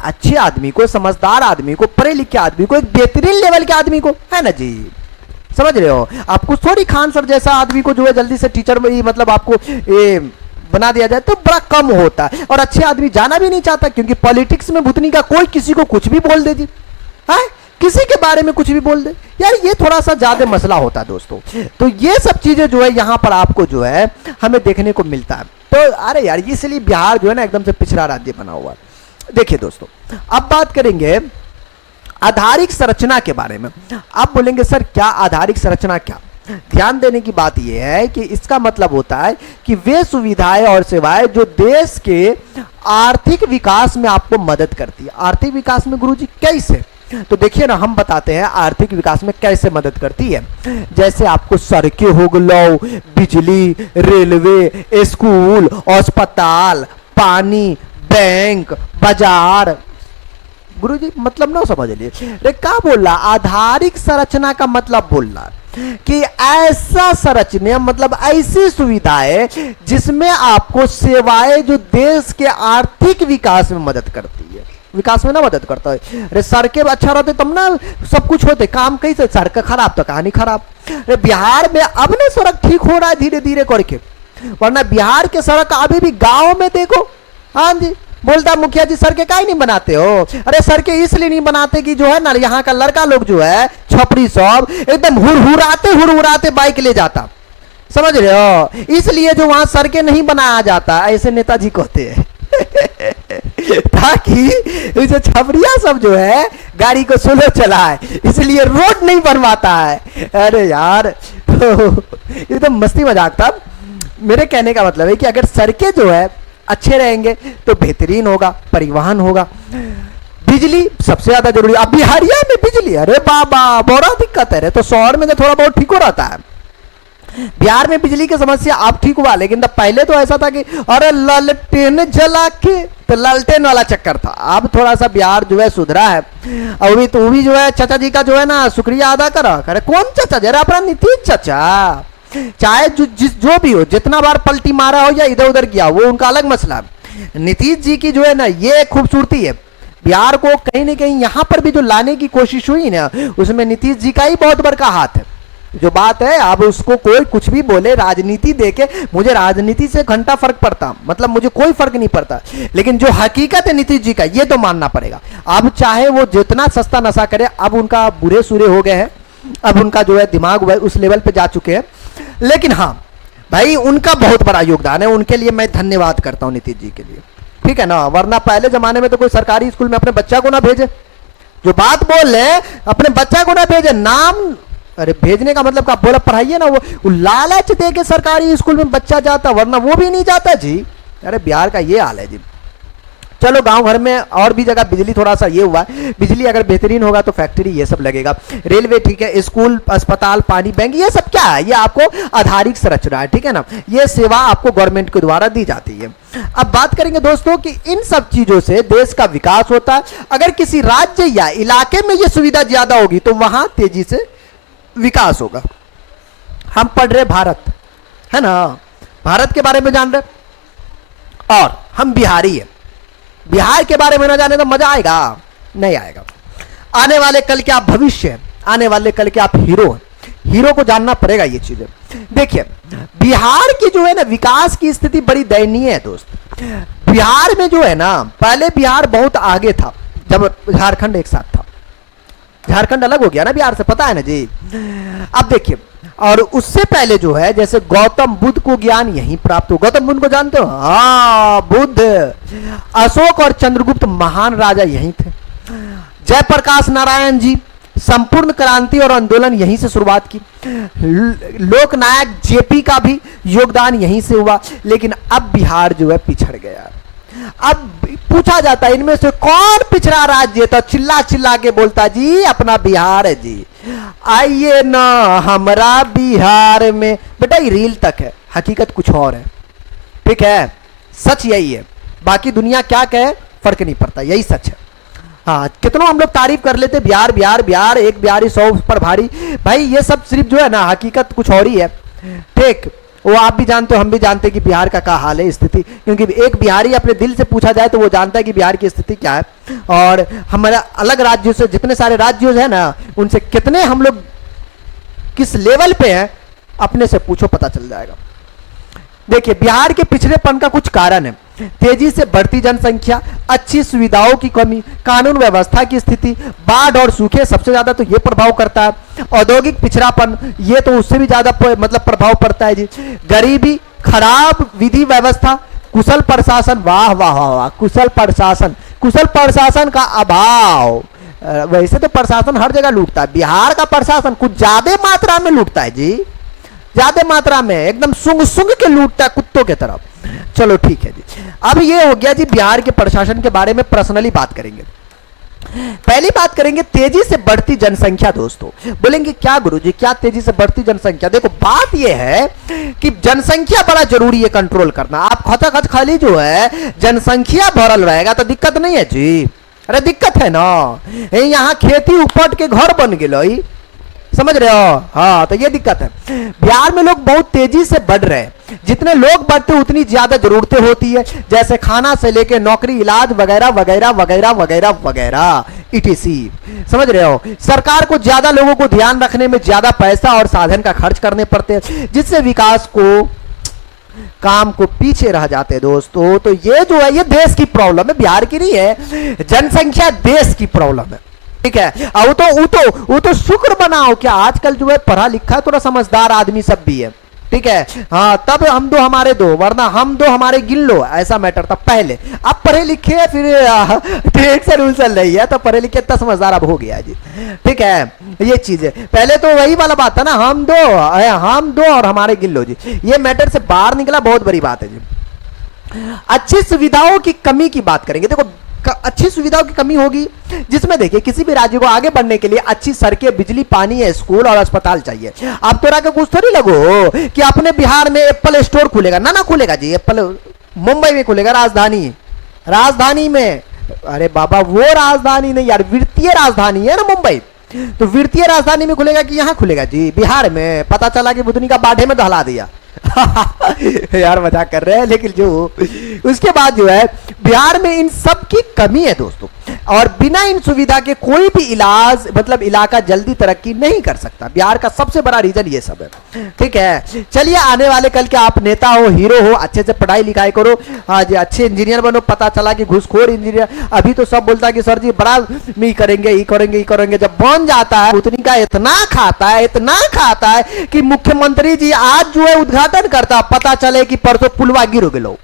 अच्छे आदमी को, समझदार आदमी को, पढ़े लिखे आदमी को, एक बेहतरीन लेवल के आदमी को, है ना जी, समझ रहे हो। आपको थोड़ी खान सर जैसा आदमी को जो है जल्दी से टीचर में मतलब आपको ये बना दिया जाए तो बड़ा कम होता है, और अच्छे आदमी जाना भी नहीं चाहता, क्योंकि पॉलिटिक्स में भूतनी का कोई किसी को कुछ भी बोल दे जी, है किसी के बारे में कुछ भी बोल दे यार, ये थोड़ा सा ज्यादा मसला होता है दोस्तों। तो ये सब चीजें जो है यहाँ पर आपको जो है हमें देखने को मिलता है। तो अरे यार, इसलिए बिहार जो है ना एकदम से पिछड़ा राज्य बना हुआ है। देखिए दोस्तों, अब बात करेंगे आधारिक संरचना के बारे में। आप बोलेंगे सर क्या आधारिक संरचना, क्या ध्यान देने की बात यह है कि इसका मतलब होता है कि वे सुविधाएं और सेवाएं जो देश के आर्थिक विकास में आपको मदद करती है। आर्थिक विकास में गुरुजी कैसे, तो देखिए ना, हम बताते हैं आर्थिक विकास में कैसे मदद करती है। जैसे आपको सड़कें हो गलो, बिजली, रेलवे, स्कूल, अस्पताल, पानी, बैंक, बाजार। गुरुजी मतलब ना समझ लिए, क्या बोल रहा, आधारिक संरचना का मतलब बोल रहा कि ऐसा संरचना मतलब ऐसी सुविधाएं जिसमें आपको सेवाएं जो देश के आर्थिक विकास में मदद करती है, विकास में ना मदद करता है। अरे सड़कें अच्छा रहते तब ना सब कुछ होते, काम कैसे, सड़क खराब तो कहानी खराब। अरे बिहार में अब ना सड़क ठीक हो रहा है धीरे धीरे करके, वरना बिहार के सड़क अभी भी गांव में देखो। हाँ जी, बोलता मुखिया जी सड़कें काहे नहीं बनाते हो, अरे सड़कें इसलिए नहीं बनाते कि जो है ना यहाँ का लड़का लोग जो है छपरी सब एकदम हुरहुराते बाइक ले जाता, समझ रहे हो, इसलिए जो वहां सड़कें नहीं बनाया जाता, ऐसे नेताजी कहते हैं ताकि तो इसे छपरिया सब जो है गाड़ी को स्लो चलाए, इसलिए रोड नहीं बनवाता है। अरे यार तो ये तो मस्ती मजाक था। मेरे कहने का मतलब है कि अगर सड़कें जो है अच्छे रहेंगे तो बेहतरीन होगा, परिवहन होगा। बिजली सबसे ज्यादा जरूरी। अब बिहारिया में बिजली, अरे बाबा बड़ा दिक्कत है रे। तो शहर में तो थोड़ा बहुत ठीक हो रहता है, बिहार में बिजली की समस्या अब ठीक हुआ, लेकिन तब पहले तो ऐसा था कि अरे लालटेन जला के, तो लालटेन वाला चक्कर था। अब थोड़ा सा बिहार जो है सुधरा है। अभी तो भी जो है चाचा जी का जो है ना शुक्रिया अदा करा करे। कौन चाचा? जरा अपना नीतीश चाचा, चाहे जो भी हो, जितना बार पलटी मारा हो या इधर उधर किया, वो उनका अलग मसला है। नीतीश जी की जो है ना ये खूबसूरती है, बिहार को कहीं ना कहीं यहाँ पर भी जो लाने की कोशिश हुई ना, उसमें नीतीश जी का ही बहुत बड़ा हाथ है। जो बात है, अब उसको कोई कुछ भी बोले, राजनीति देके, मुझे राजनीति से घंटा फर्क पड़ता, मतलब मुझे कोई फर्क नहीं पड़ता, लेकिन जो हकीकत है नीतीश जी का, ये तो मानना पड़ेगा। अब चाहे वो जितना सस्ता नशा करे, अब उनका बुरे सूरे हो गए हैं, अब उनका जो है दिमाग उस लेवल पे जा चुके हैं। लेकिन हाँ भाई, उनका बहुत बड़ा योगदान है, उनके लिए मैं धन्यवाद करता हूं नीतीश जी के लिए, ठीक है ना। वरना पहले जमाने में तो कोई सरकारी स्कूल में अपने बच्चा को ना भेजे, जो बात बोल रहे हैं अपने बच्चा को ना भेजे, नाम, अरे भेजने का मतलब क्या बोला, पढ़ाइए ना। वो लालच दे के सरकारी स्कूल में बच्चा जाता, वरना वो भी नहीं जाता जी। अरे बिहार का ये हाल है जी। चलो गांव घर में और भी जगह बिजली थोड़ा सा ये हुआ, बिजली अगर बेहतरीन होगा तो फैक्ट्री ये सब लगेगा, रेलवे ठीक है, स्कूल, अस्पताल, पानी, बैंक, ये सब क्या है, ये आपको आधारिक संरचना है, ठीक है ना। ये सेवा आपको गवर्नमेंट के द्वारा दी जाती है। अब बात करेंगे दोस्तों कि इन सब चीजों से देश का विकास होता है। अगर किसी राज्य या इलाके में ये सुविधा ज्यादा होगी तो वहां तेजी से विकास होगा। हम पढ़ रहे भारत, है ना, भारत के बारे में जान रहे, और हम बिहारी है, बिहार के बारे में ना जाने तो मजा आएगा? नहीं आएगा। आने वाले कल के आप भविष्य हैं, आने वाले कल के आप हीरो हैं, हीरो को जानना पड़ेगा ये चीजें। देखिए बिहार की जो है ना विकास की स्थिति बड़ी दयनीय है दोस्त। बिहार में जो है ना, पहले बिहार बहुत आगे था जब झारखंड एक साथ था, झारखंड अलग हो गया ना बिहार से, पता है ना जी। अब देखिए, और उससे पहले जो है, जैसे गौतम बुद्ध को ज्ञान यहीं प्राप्त हो। गौतम बुद्ध को जानते हो? हाँ, बुद्ध, अशोक और चंद्रगुप्त महान राजा यहीं थे। जयप्रकाश नारायण जी संपूर्ण क्रांति और आंदोलन यहीं से शुरुआत की। लोकनायक जेपी का भी योगदान यहीं से हुआ। लेकिन अब बिहार जो है पिछड़ गया। अब पूछा जाता है इनमें से कौन पिछड़ा राज्य, तो चिल्ला चिल्ला के बोलता जी अपना बिहार है जी, आइए ना हमारा बिहार में। बेटा ये रील तक है, हकीकत कुछ और है, ठीक है, सच यही है। बाकी दुनिया क्या कहे फर्क नहीं पड़ता, यही सच है। हाँ, कितनों हम लोग तारीफ कर लेते, बिहार बिहार बिहार, एक बिहारी 100 पर भारी। भाई ये सब सिर्फ जो है ना, हकीकत कुछ और ही है, ठीक। वो आप भी जानते हो, हम भी जानते हैं कि बिहार का क्या हाल है, स्थिति। क्योंकि एक बिहारी अपने दिल से पूछा जाए तो वो जानता है कि बिहार की स्थिति क्या है, और हमारा अलग राज्यों से, जितने सारे राज्य है ना, उनसे कितने हम लोग किस लेवल पे हैं, अपने से पूछो पता चल जाएगा। देखिए बिहार के पिछड़ेपन का कुछ कारण है। तेजी से बढ़ती जनसंख्या, अच्छी सुविधाओं की कमी, कानून व्यवस्था की स्थिति, बाढ़ और सूखे सबसे ज्यादा तो ये प्रभाव करता है। औद्योगिक पिछड़ापन, ये तो उससे भी ज्यादा मतलब प्रभाव पड़ता है जी। गरीबी, खराब विधि व्यवस्था, कुशल प्रशासन, वाह वाह वाह वाह, कुशल प्रशासन का अभाव। वैसे तो प्रशासन हर जगह लूटता है, बिहार का प्रशासन कुछ ज्यादा मात्रा में लूटता है जी, ज्यादा मात्रा में, एकदम सुंग सुंग के लूटता है कुत्तों के तरफ। चलो ठीक है जी। अब ये हो गया जी बिहार के प्रशासन के बारे में पर्सनली बात करेंगे। पहली बात करेंगे तेजी से बढ़ती जनसंख्या। दोस्तों बोलेंगे क्या गुरुजी, क्या तेजी से बढ़ती जनसंख्या? देखो बात ये है कि जनसंख्या बड़ा जरूरी है कंट्रोल करना। आप खचाखच खाली जो है जनसंख्या भरल रहेगा तो दिक्कत नहीं है जी। अरे दिक्कत है ना, यहाँ खेती उपट के घर बन गए, समझ रहे हो? हाँ, तो ये दिक्कत है। बिहार में लोग बहुत तेजी से बढ़ रहे हैं, जितने लोग बढ़ते उतनी ज्यादा जरूरतें होती है, जैसे खाना से लेके नौकरी, इलाज वगैरह वगैरह वगैरह वगैरह वगैरह इटीसी, समझ रहे हो? सरकार को ज्यादा लोगों को ध्यान रखने में ज्यादा पैसा और साधन का खर्च करने पड़ते हैं, जिससे विकास को, काम को पीछे रह जाते हैं दोस्तों। तो ये जो है ये देश की प्रॉब्लम है, बिहार की नहीं है। जनसंख्या देश की प्रॉब्लम है, ठीक है। वो तो शुक्र बनाओ क्या आजकल जो है पढ़ा लिखा थोड़ा समझदार आदमी सब भी है, ठीक है। हाँ, तब हम दो हमारे दो, वरना हम दो हमारे गिन लो, ऐसा मैटर था पहले। अब पढ़े लिखे फिर टेंशन उलझन नहीं है, तो पढ़े लिखे इतना समझदार अब हो गया जी, ठीक है। ये चीज है, पहले तो वही वाला बात था ना, हम दो और हमारे गिन लो जी। ये मैटर से बाहर निकला, बहुत बड़ी बात है जी। अच्छी सुविधाओं की कमी की बात करेंगे। देखो, अच्छी सुविधाओं की कमी होगी, जिसमें देखिए किसी भी राज्य को आगे बढ़ने के लिए अच्छी सड़कें, बिजली, पानी है, स्कूल और अस्पताल चाहिए। अब तो का कुछ थोड़ी लगो कि अपने बिहार में एप्पल स्टोर खुलेगा, ना खुलेगा जी। एप्पल मुंबई में खुलेगा, राजधानी में। अरे बाबा, वो राजधानी नहीं यार, वित्तीय राजधानी है ना मुंबई, तो वित्तीय राजधानी में खुलेगा कि यहाँ खुलेगा जी? बिहार में। पता चला कि बुधनी का बाढ़े में दहला दिया। यार मजाक कर रहे हैं, लेकिन जो उसके बाद जो है बिहार में इन सब की कमी है दोस्तों, और बिना इन सुविधा के कोई भी इलाज मतलब इलाका जल्दी तरक्की नहीं कर सकता। बिहार का सबसे बड़ा रीजन ये सब है, ठीक है। चलिए, आने वाले कल के आप नेता हो, हीरो हो, अच्छे से पढ़ाई लिखाई करो, हाँ जी, अच्छे इंजीनियर बनो। पता चला कि घूसखोर इंजीनियर, अभी तो सब बोलता है कि सर जी बड़ा में करेंगे, जब बन जाता है उतनी का इतना खाता है कि मुख्यमंत्री जी आज जो है उद्घाटन करता, पता चले कि परसों पुलवा गिर गए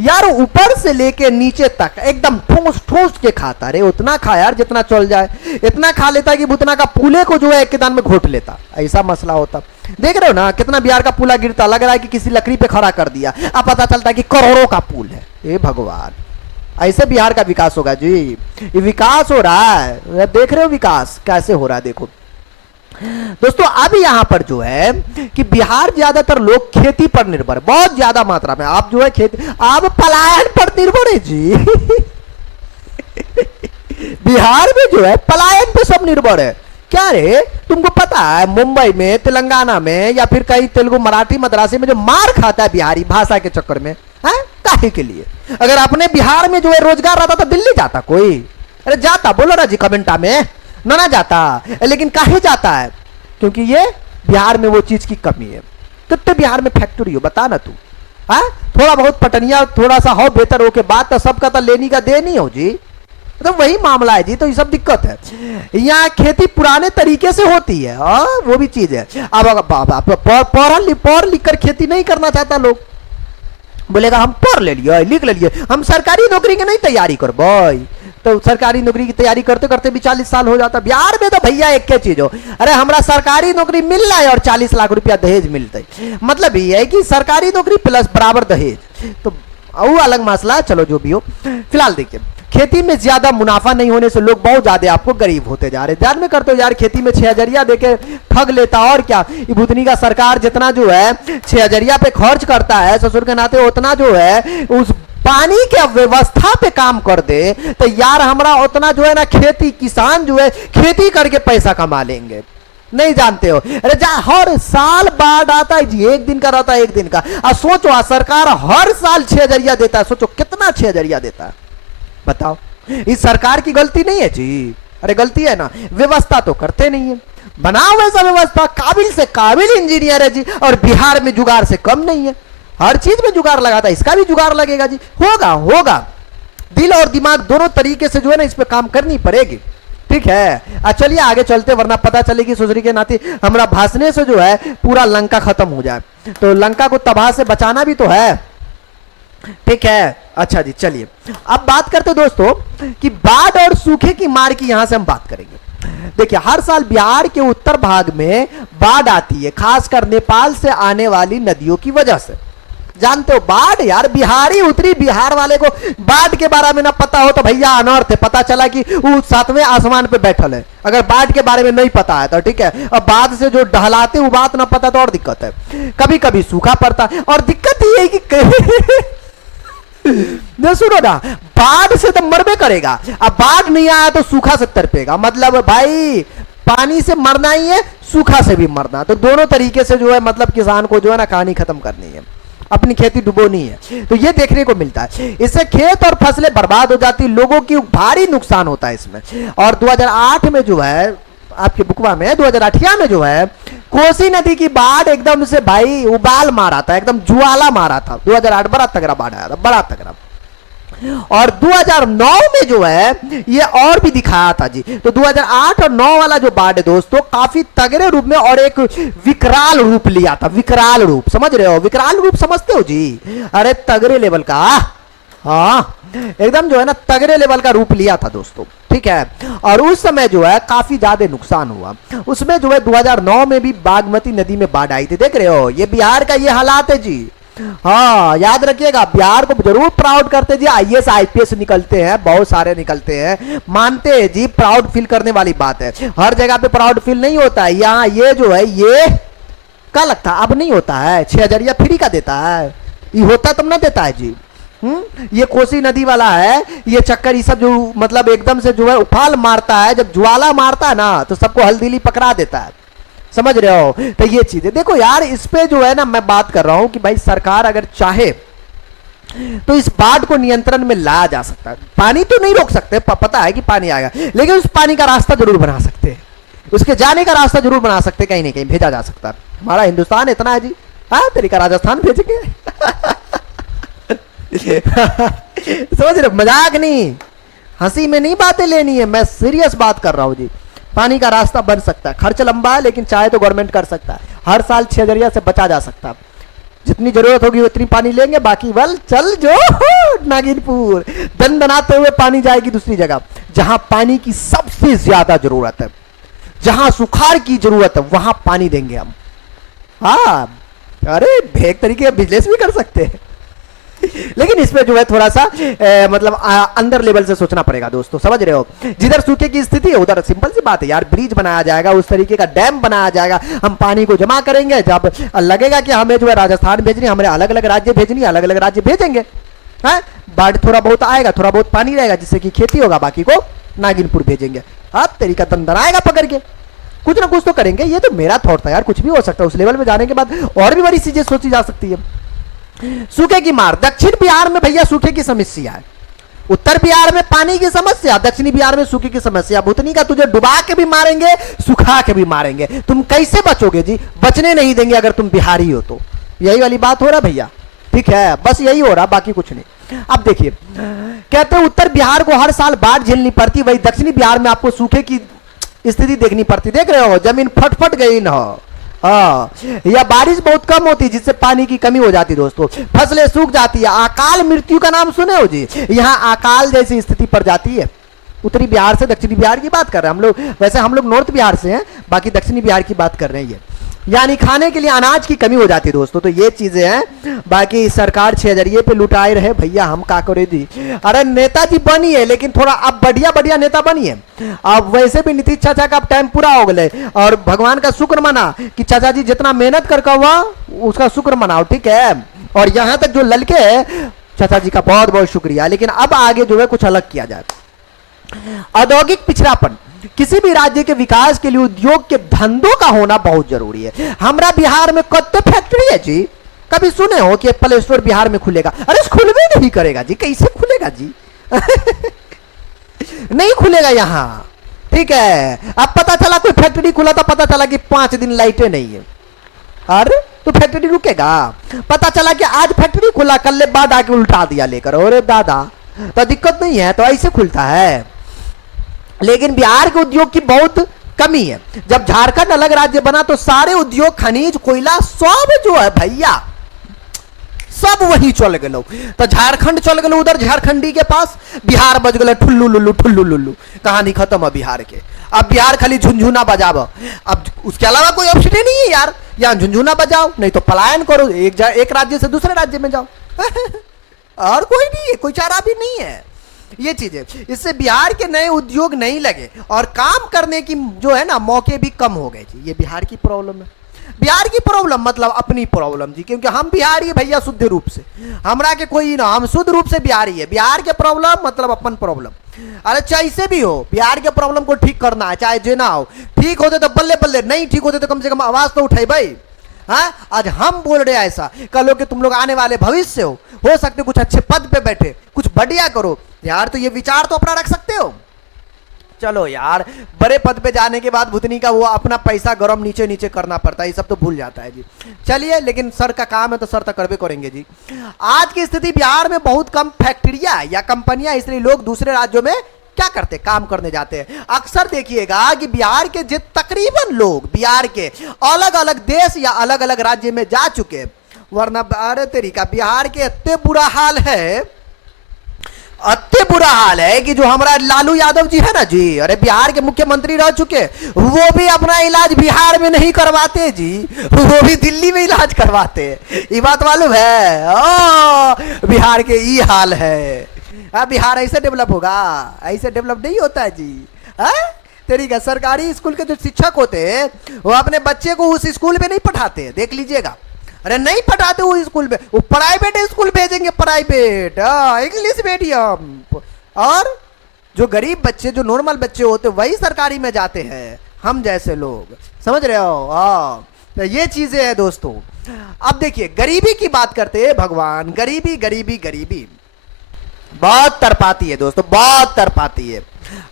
यार, ऊपर से लेके नीचे तक एकदम ठोस के खाता। रे उतना खा यार जितना चल जाए, इतना खा लेता कि भूतना का पुले को जो है एक दान में घोट लेता, ऐसा मसला होता। देख रहे हो ना कितना बिहार का पुला गिरता, लग रहा है कि किसी लकड़ी पे खड़ा कर दिया, अब पता चलता है कि करोड़ों का पुल है। ए भगवान, ऐसे बिहार का विकास होगा जी? ये विकास हो रहा है, देख रहे हो विकास कैसे हो रहा है। देखो दोस्तों, अब यहां पर जो है कि बिहार ज्यादातर लोग खेती पर निर्भर है, बहुत ज्यादा मात्रा में। आप जो है खेती, आप पलायन पर निर्भर है जी। बिहार में जो है पलायन पे सब निर्भर है। क्या रे, तुमको पता है मुंबई में, तेलंगाना में, या फिर कहीं तेलुगु, मराठी, मद्रासी में जो मार खाता है बिहारी भाषा के चक्कर में, है काहे के लिए? अगर अपने बिहार में जो है रोजगार रहता तो दिल्ली जाता कोई? अरे जाता, बोलो ना जी कमेंटा में, ना जाता। लेकिन काहे जाता है? क्योंकि ये बिहार में वो चीज की कमी है। कितने बिहार में फैक्ट्री हो बता ना तू, हाँ? थोड़ा बहुत पटनिया थोड़ा सा हो बेहतर हो के बाद तो सबका तो लेनी का दे नहीं हो जी, तो वही मामला है जी। तो ये सब दिक्कत है। यहाँ खेती पुराने तरीके से होती है, वो भी चीज है। अब पढ़ लिख कर खेती नहीं करना चाहता लोग, बोलेगा हम पढ़ ले लिए, लिख ले लिए, हम सरकारी नौकरी की नहीं तैयारी कर भाई। तो सरकारी नौकरी की तैयारी करते करते भी 40 साल हो जाता। बिहार में तो भैया एक के चीज हो, अरे हमारा सरकारी नौकरी मिल रहा है और 40 लाख रुपया दहेज मिलते, मतलब ये है कि सरकारी नौकरी प्लस बराबर दहेज, तो वो अलग मसला है। चलो जो भी हो, फिलहाल देखिए, खेती में ज्यादा मुनाफा नहीं होने से लोग बहुत ज्यादा आपको गरीब होते जा रहे। ध्यान में करते हो यार, खेती में 6,000 देके ठग लेता, और क्या भूतनी का सरकार जितना जो है 6,000 पे खर्च करता है ससुर के नाते, उतना जो है उस पानी के व्यवस्था पे काम कर दे तो यार हमारा उतना जो है ना, खेती किसान जो है खेती करके पैसा कमा लेंगे। नहीं जानते हो? अरे जा, हर साल बाढ़ आता है जी, एक दिन का रहता है, एक दिन का। अब सोचो, सरकार हर साल 6,000 देता है, सोचो कितना 6,000 देता है, बताओ। इस सरकार की गलती नहीं है जी, अरे गलती है ना, व्यवस्था तो करते नहीं है। बनाओ वैसा व्यवस्था, काबिल से काबिल इंजीनियर है जी, और बिहार में जुगाड़ से कम नहीं है, हर चीज में जुगाड़ लगाता है, इसका भी जुगाड़ लगेगा जी। होगा दिल और दिमाग दोनों तरीके से जो है ना इस पे काम करनी पड़ेगी, ठीक है। चलिए आगे चलते, वरना पता चलेगी सुसरी के नाते हमारा भाषणे से जो है पूरा लंका खत्म हो जाए, तो लंका को तबाह से बचाना भी तो है, ठीक है। अच्छा जी, चलिए अब बात करते दोस्तों कि बाढ़ और सूखे की मार की, यहां से हम बात करेंगे। देखिए, हर साल बिहार के उत्तर भाग में बाढ़ आती है, खासकर नेपाल से आने वाली नदियों की वजह से। जानते हो बाढ़, यार बिहारी उतरी, बिहार वाले को बाढ़ के बारे में ना पता हो तो भैया अनर्थ है। पता चला कि वो 7वें आसमान पे बैठल है, अगर बाढ़ के बारे में नहीं पता है तो, ठीक है। अब बाद से जो डहलाते वो बात ना पता तो और दिक्कत है। कभी कभी सूखा पड़ता है, और दिक्कत ये है कि न सुनो ना, बाढ़ से तो मरबे करेगा, अब बाढ़ नहीं आया तो सूखा से तड़पेगा। मतलब भाई पानी से मरना ही है, सूखा से भी मरना, तो दोनों तरीके से जो है मतलब किसान को जो है ना कहानी खत्म करनी है, अपनी खेती डुबोनी है। तो ये देखने को मिलता है, इससे खेत और फसलें बर्बाद हो जाती, लोगों की भारी नुकसान होता है इसमें। और 2008 में जो है आपके बुकवा में 2008 में जो है कोसी नदी की बाढ़ एकदम से भाई उबाल मारा था, एकदम ज्वाला मारा था। 2008 बड़ा तगड़ा बाढ़ आया था, बड़ा तगड़ा। और 2009 में जो है ये और भी दिखाया था जी। तो 2008 और 9 वाला जो बाढ़ है दोस्तों काफी तगड़े रूप में और एक विकराल रूप लिया था। विकराल रूप समझ रहे हो? विकराल रूप समझते हो जी? अरे तगड़े लेवल का, हाँ एकदम जो है ना तगड़े लेवल का रूप लिया था दोस्तों, ठीक है। और उस समय जो है काफी ज्यादा नुकसान हुआ। उसमें जो है 2009 में भी बागमती नदी में बाढ़ आई थी। देख रहे हो ये बिहार का ये हालात है जी। हाँ याद रखिएगा, बिहार को जरूर प्राउड करते जी। आईएएस आईपीएस निकलते हैं, बहुत सारे निकलते हैं, मानते हैं जी, प्राउड फील करने वाली बात है। हर जगह पे प्राउड फील नहीं होता है। यहाँ ये जो है ये क्या लगता है अब नहीं होता है, 6,000 फ्री का देता है, ये होता तब ना देता है जी। ये कोसी नदी वाला है, ये चक्कर ये सब जो मतलब एकदम से जो है उफाल मारता है, जब ज्वाला मारता है ना तो सबको हल्दीली पकड़ा देता है, समझ रहे हो? तो ये चीजें देखो यार, इस पे जो है ना मैं बात कर रहा हूं कि भाई सरकार अगर चाहे तो इस बाढ़ को नियंत्रण में लाया जा सकता है। पानी तो नहीं रोक सकते, पता है कि पानी आएगा, लेकिन उस पानी का रास्ता जरूर बना सकते हैं, उसके जाने का रास्ता जरूर बना सकते हैं, कहीं ना कहीं भेजा जा सकता है। हमारा हिंदुस्तान इतना है जी, हाँ तरीका राजस्थान भेजेंगे। समझ रहे? मजाक नहीं, हंसी में नहीं बातें लेनी है, मैं सीरियस बात कर रहा हूं जी। पानी का रास्ता बन सकता है, खर्च लंबा है लेकिन चाहे तो गवर्नमेंट कर सकता है। हर साल 6,000 से बचा जा सकता है, जितनी जरूरत होगी उतनी पानी लेंगे, बाकी वल चल जो नागिनपुर दन बनाते हुए पानी जाएगी दूसरी जगह जहां पानी की सबसे ज्यादा जरूरत है, जहां सुखाड़ की जरूरत है वहां पानी देंगे हम। हाँ अरे एक तरीके का बिजनेस भी कर सकते हैं, लेकिन इसमें जो है थोड़ा सा मतलब अंदर लेवल से सोचना पड़ेगा दोस्तों, समझ रहे हो? जिधर सूखे की स्थिति है उधर सिंपल सी बात है यार, ब्रिज बनाया जाएगा, उस तरीके का डैम बनाया जाएगा, हम पानी को जमा करेंगे, जब लगेगा कि हमें जो है राजस्थान भेजनी, हमें अलग अलग राज्य भेजनी, अलग अलग राज्य भेजेंगे। है बाढ़ थोड़ा बहुत आएगा, थोड़ा बहुत पानी रहेगा जिससे कि खेती होगा, बाकी को नागिनपुर भेजेंगे। अब तरीका तंदर आएगा पकड़ के, कुछ ना कुछ तो करेंगे। ये तो मेरा थॉट था यार, कुछ भी हो सकता है। उस लेवल में जाने के बाद और भी बड़ी चीजें सोची जा सकती है। सूखे की मार, दक्षिण बिहार में भैया सूखे की समस्या है, उत्तर बिहार में पानी की समस्या, दक्षिणी बिहार में सूखे की समस्या। भूतनी का तुझे डुबा के भी मारेंगे, सुखा के भी मारेंगे, तुम कैसे बचोगे जी? बचने नहीं देंगे अगर तुम बिहारी हो तो। यही वाली बात हो रहा भैया, ठीक है, बस यही हो रहा, बाकी कुछ नहीं। अब देखिए कहते हैं उत्तर बिहार को हर साल बाढ़ झेलनी पड़ती, वही दक्षिणी बिहार में आपको सूखे की स्थिति देखनी पड़ती। देख रहे हो जमीन फट गई न, हाँ, या बारिश बहुत कम होती जिससे पानी की कमी हो जाती दोस्तों, फसलें सूख जाती है, अकाल मृत्यु का नाम सुने हो जी? यहाँ अकाल जैसी स्थिति पड़ जाती है। उत्तरी बिहार से दक्षिणी बिहार की बात कर रहे हैं हम लोग, वैसे हम लोग नॉर्थ बिहार से हैं, बाकी दक्षिणी बिहार की बात कर रहे हैं। ये यानी खाने के लिए अनाज की कमी हो जाती है दोस्तों। तो ये चीजें हैं, बाकी सरकार 6,000 पे लुटाए रहे भैया, हम का करे जी? अरे नेताजी बनी है लेकिन थोड़ा अब बढ़िया नेता बनी है। अब वैसे भी नीतीश चाचा का अब टाइम पूरा हो गए, और भगवान का शुक्र मना कि चाचा जी जितना मेहनत कर हुआ उसका शुक्र मनाओ, ठीक है। और यहाँ तक जो ललके है चाचा जी का बहुत बहुत शुक्रिया, लेकिन अब आगे जो है कुछ अलग किया जाए। औद्योगिक पिछड़ापन, किसी भी राज्य के विकास के लिए उद्योग के धंधों का होना बहुत जरूरी है। हमारा बिहार में कत्ते फैक्ट्री है जी, कभी सुने हो कि एप्पल स्टोर बिहार में खुलेगा? अरे खुलवे नहीं करेगा जी, कैसे खुलेगा जी? नहीं खुलेगा यहाँ, ठीक है। अब पता चला कोई फैक्ट्री खुला तो पता चला कि 5 दिन लाइटें नहीं है, अरे तो फैक्ट्री रुकेगा? पता चला कि आज फैक्ट्री खुला, कल बाद आके उल्टा दिया लेकर, अरे दादा तो दिक्कत नहीं है, तो ऐसे खुलता है। लेकिन बिहार के उद्योग की बहुत कमी है। जब झारखंड अलग राज्य बना तो सारे उद्योग, खनिज, कोयला सब जो है भैया सब वही चल गए। तो झारखंड चल गए उधर झारखंडी के पास, बिहार बज गए ठुल्लू लुल्लू, कहानी खत्म है बिहार के। अब बिहार खाली झुनझुना बजाओ, अब उसके अलावा कोई ऑप्शन ही नहीं है यार। या झुनझुना बजाओ, नहीं तो पलायन करो, एक राज्य से दूसरे राज्य में जाओ। और कोई नहीं है, कोई चारा भी नहीं है। ये चीजें, इससे बिहार के नए उद्योग नहीं लगे और काम करने की जो है ना मौके भी कम हो गए जी। ये बिहार की प्रॉब्लम है, बिहार की प्रॉब्लम मतलब अपनी प्रॉब्लम जी, क्योंकि हम बिहारी है भैया शुद्ध रूप से, हमरा के कोई ना, हम शुद्ध रूप से बिहारी है। बिहार के प्रॉब्लम मतलब अपन प्रॉब्लम। अरे चाहे भी हो, बिहार के प्रॉब्लम को ठीक करना है, चाहे जे ना हो। ठीक होते तो बल्ले बल्ले, नहीं ठीक होते तो कम से कम आवाज तो उठाए भाई। हाँ आज हम बोल रहे हैं ऐसा, कल के तुम लोग आने वाले भविष्य हो सकते कुछ अच्छे पद पे बैठे, कुछ बढ़िया करो यार, तो ये विचार तो अपना रख सकते हो। चलो यार, बड़े पद पे जाने के बाद भुतनी का वो अपना पैसा गरम नीचे नीचे करना पड़ता है, ये सब तो भूल जाता है जी। चलिए, लेकिन सर का काम है तो सर तो करबे करेंगे जी। आज की स्थिति, बिहार में बहुत कम फैक्ट्रियां या कंपनियां, इसलिए लोग दूसरे राज्यों में क्या करते, काम करने जाते हैं। अक्सर देखिएगा कि बिहार के तकरीबन लोग बिहार के अलग अलग देश या अलग अलग राज्य में जा चुके, वरना अरे तेरी का बिहार के इतने बुरा हाल है, इतने बुरा हाल है कि जो हमारा लालू यादव जी है ना जी, अरे बिहार के मुख्यमंत्री रह चुके, वो भी अपना इलाज बिहार में नहीं करवाते जी, वो भी दिल्ली में इलाज करवाते। ये बात मालूम है? ओ बिहार के ये हाल है। बिहार ऐसे डेवलप होगा? ऐसे डेवलप नहीं होता है जी। तेरी का सरकारी स्कूल के जो शिक्षक होते हैं वो अपने बच्चे को उस स्कूल में नहीं पढ़ाते, देख लीजिएगा। अरे नहीं पढ़ाते वो स्कूल में, वो प्राइवेट स्कूल भेजेंगे, प्राइवेट इंग्लिश मीडियम। और जो गरीब बच्चे, जो नॉर्मल बच्चे होते वही सरकारी में जाते हैं, हम जैसे लोग, समझ रहे हो? तो ये चीजें हैं दोस्तों। अब देखिए, गरीबी की बात करते हैं भगवान, गरीबी गरीबी गरीबी बहुत तरपाती है दोस्तों, बहुत तरपाती है।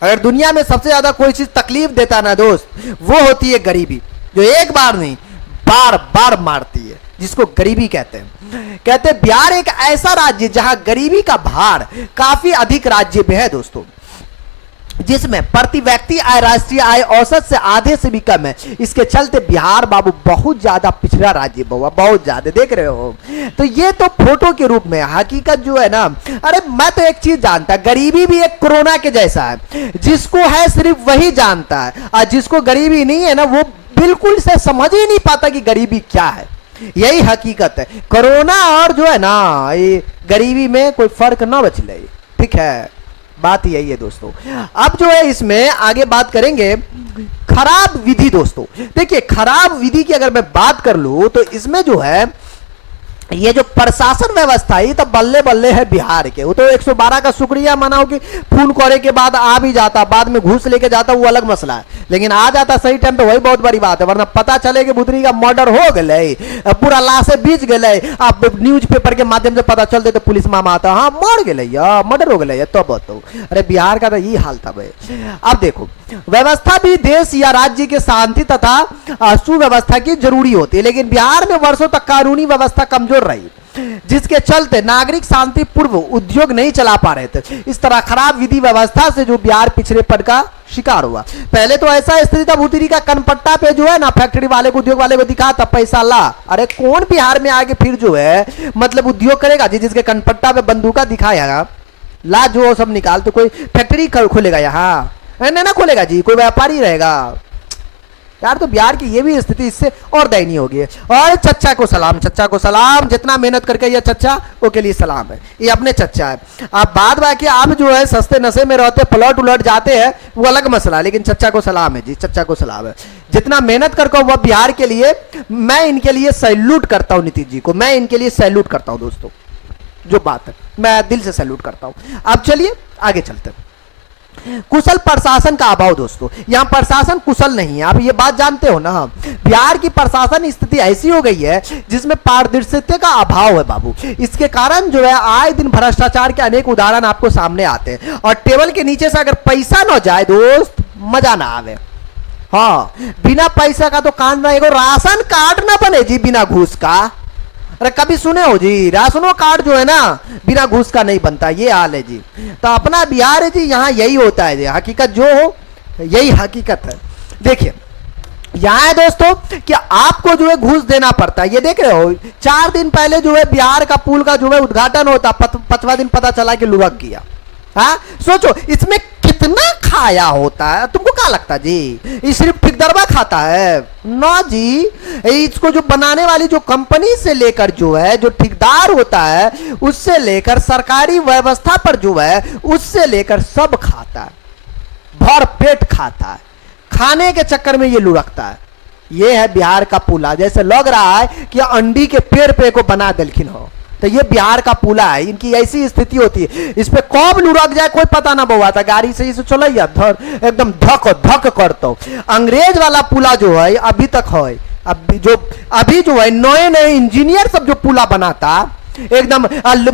अगर दुनिया में सबसे ज्यादा कोई चीज तकलीफ देता ना दोस्त, वो होती है गरीबी, जो एक बार नहीं बार बार मारती है, जिसको गरीबी कहते हैं। कहते हैं बिहार एक ऐसा राज्य जहां गरीबी का भार काफी अधिक राज्य में है दोस्तों, जिसमें प्रति व्यक्ति आय, राष्ट्रीय आय औसत से आधे से भी कम है। इसके चलते बिहार बाबू बहुत ज्यादा पिछड़ा राज्य बहुआ, बहुत ज्यादा, देख रहे हो? तो ये तो फोटो के रूप में, हकीकत जो है ना, अरे मैं तो एक चीज जानता, गरीबी भी एक कोरोना के जैसा है, जिसको है सिर्फ वही जानता है, और जिसको गरीबी नहीं है ना, वो बिल्कुल से समझ ही नहीं पाता कि गरीबी क्या है। यही हकीकत है। कोरोना और जो है ना, ये गरीबी में कोई फर्क ना बचले, ठीक है? बात यही है दोस्तों। अब जो है इसमें आगे बात करेंगे खराब विधि दोस्तों। देखिए, खराब विधि की अगर मैं बात कर लूं तो इसमें जो है ये जो प्रशासन व्यवस्था है, तो बल्ले बल्ले है बिहार के। वो तो 112 का शुक्रिया मनाओ कि फोन करे के बाद आ भी जाता, बाद में घूस लेके जाता, वो अलग मसला है, लेकिन आ जाता सही टाइम पे, वही बहुत बड़ी बात है। वरना पता चले कि बुधनी का मर्डर हो गए, पूरा लाशे बीच गए, अब न्यूज पेपर के माध्यम से पता चलते तो पुलिस मामा आता, हाँ मर गए, मर्डर हो गए, तो बताओ। अरे बिहार का तो ये हाल था भाई। अब देखो, व्यवस्था भी देश या राज्य के शांति तथा सुव्यवस्था की जरूरी होती है, लेकिन बिहार में वर्षों तक कानूनी व्यवस्था कमजोर रही, जिसके चलते नागरिक शांति पूर्व उद्योग नहीं चला पा रहे थे। इस तरह खराब विधि व्यवस्था से जो बिहार पिछड़ेपन का शिकार हुआ। पहले तो ऐसा स्थिति था, भूतिरी का कनपट्टा पे जो है ना, फैक्ट्री वाले को, उद्योग वाले को दिखाता, पैसा ला। अरे कौन बिहार में आगे फिर जो है मतलब उद्योग करेगा जी? जिसके कनपट्टा पे बंदूका दिखाया, ला जो सब निकाल, तो कोई फैक्ट्री खोलेगा यहाँ? नहीं ना खोलेगा जी, कोई व्यापारी रहेगा यार। तो बिहार की ये भी स्थिति इससे और दयनीय हो गई है। और चच्चा को सलाम, चच्चा को सलाम, जितना मेहनत करके ये चच्चा, वो के लिए सलाम है, ये अपने चच्चा है। अब बाद बाकी आप जो है सस्ते नशे में रहते, पलट उलट जाते हैं, वो अलग मसला है, लेकिन चच्चा को सलाम है जी, चच्चा को सलाम है। जितना मेहनत करके वह बिहार के लिए, मैं इनके लिए सैल्यूट करता हूँ, नीतीश जी को मैं इनके लिए सैल्यूट करता हूँ दोस्तों, जो बात है मैं दिल से सैल्यूट करता हूँ। अब चलिए आगे चलते हैं। कुशल प्रशासन का अभाव दोस्तों, यहां प्रशासन कुशल नहीं है, आप ये बात जानते हो ना। बिहार की प्रशासन स्थिति ऐसी हो गई है जिसमें पारदर्शिता का अभाव है बाबू। इसके कारण जो है आए दिन भ्रष्टाचार के अनेक उदाहरण आपको सामने आते हैं, और टेबल के नीचे से अगर पैसा न जाए दोस्त, मजा ना आवे। हाँ, बिना पैसा का तो कांड रहेगा, राशन कार्ड ना बने जी बिना घूस का। अरे कभी सुने हो जी, राशनो कार्ड जो है ना बिना घूस का नहीं बनता, ये हाल है जी। तो अपना बिहार है जी, यहाँ यही होता है जी, हकीकत जो हो यही हकीकत है। देखिए यहाँ है दोस्तों कि आपको जो है घूस देना पड़ता है। ये देख रहे हो, 4 दिन पहले जो है बिहार का पुल का जो है उद्घाटन होता, 5वां दिन पता चला कि लुढ़क गया। हाँ सोचो इसमें कितना खाया होता है, तुमको क्या लगता जी ये सिर्फ ठेकेदारवा खाता है? ना जी, इसको जो बनाने वाली जो कंपनी से लेकर जो है जो ठेकेदार होता है, उससे लेकर सरकारी व्यवस्था पर जो है उससे लेकर सब खाता है, भर पेट खाता है, खाने के चक्कर में ये लुढ़कता है। ये है बिहार का पुला, जैसे लग रहा है कि अंडी के पेड़ पे को बना दिलखिन हो, तो ये बिहार का पुला है। इनकी ऐसी स्थिति होती है, इस पे कब लुढ़क जाए कोई पता ना बहुआ था। गाड़ी से इसे चलो या धर एकदम धक धक करतो। अंग्रेज वाला पुला जो है अभी तक है, अभी जो है नए नए इंजीनियर सब जो पुला बनाता, एकदम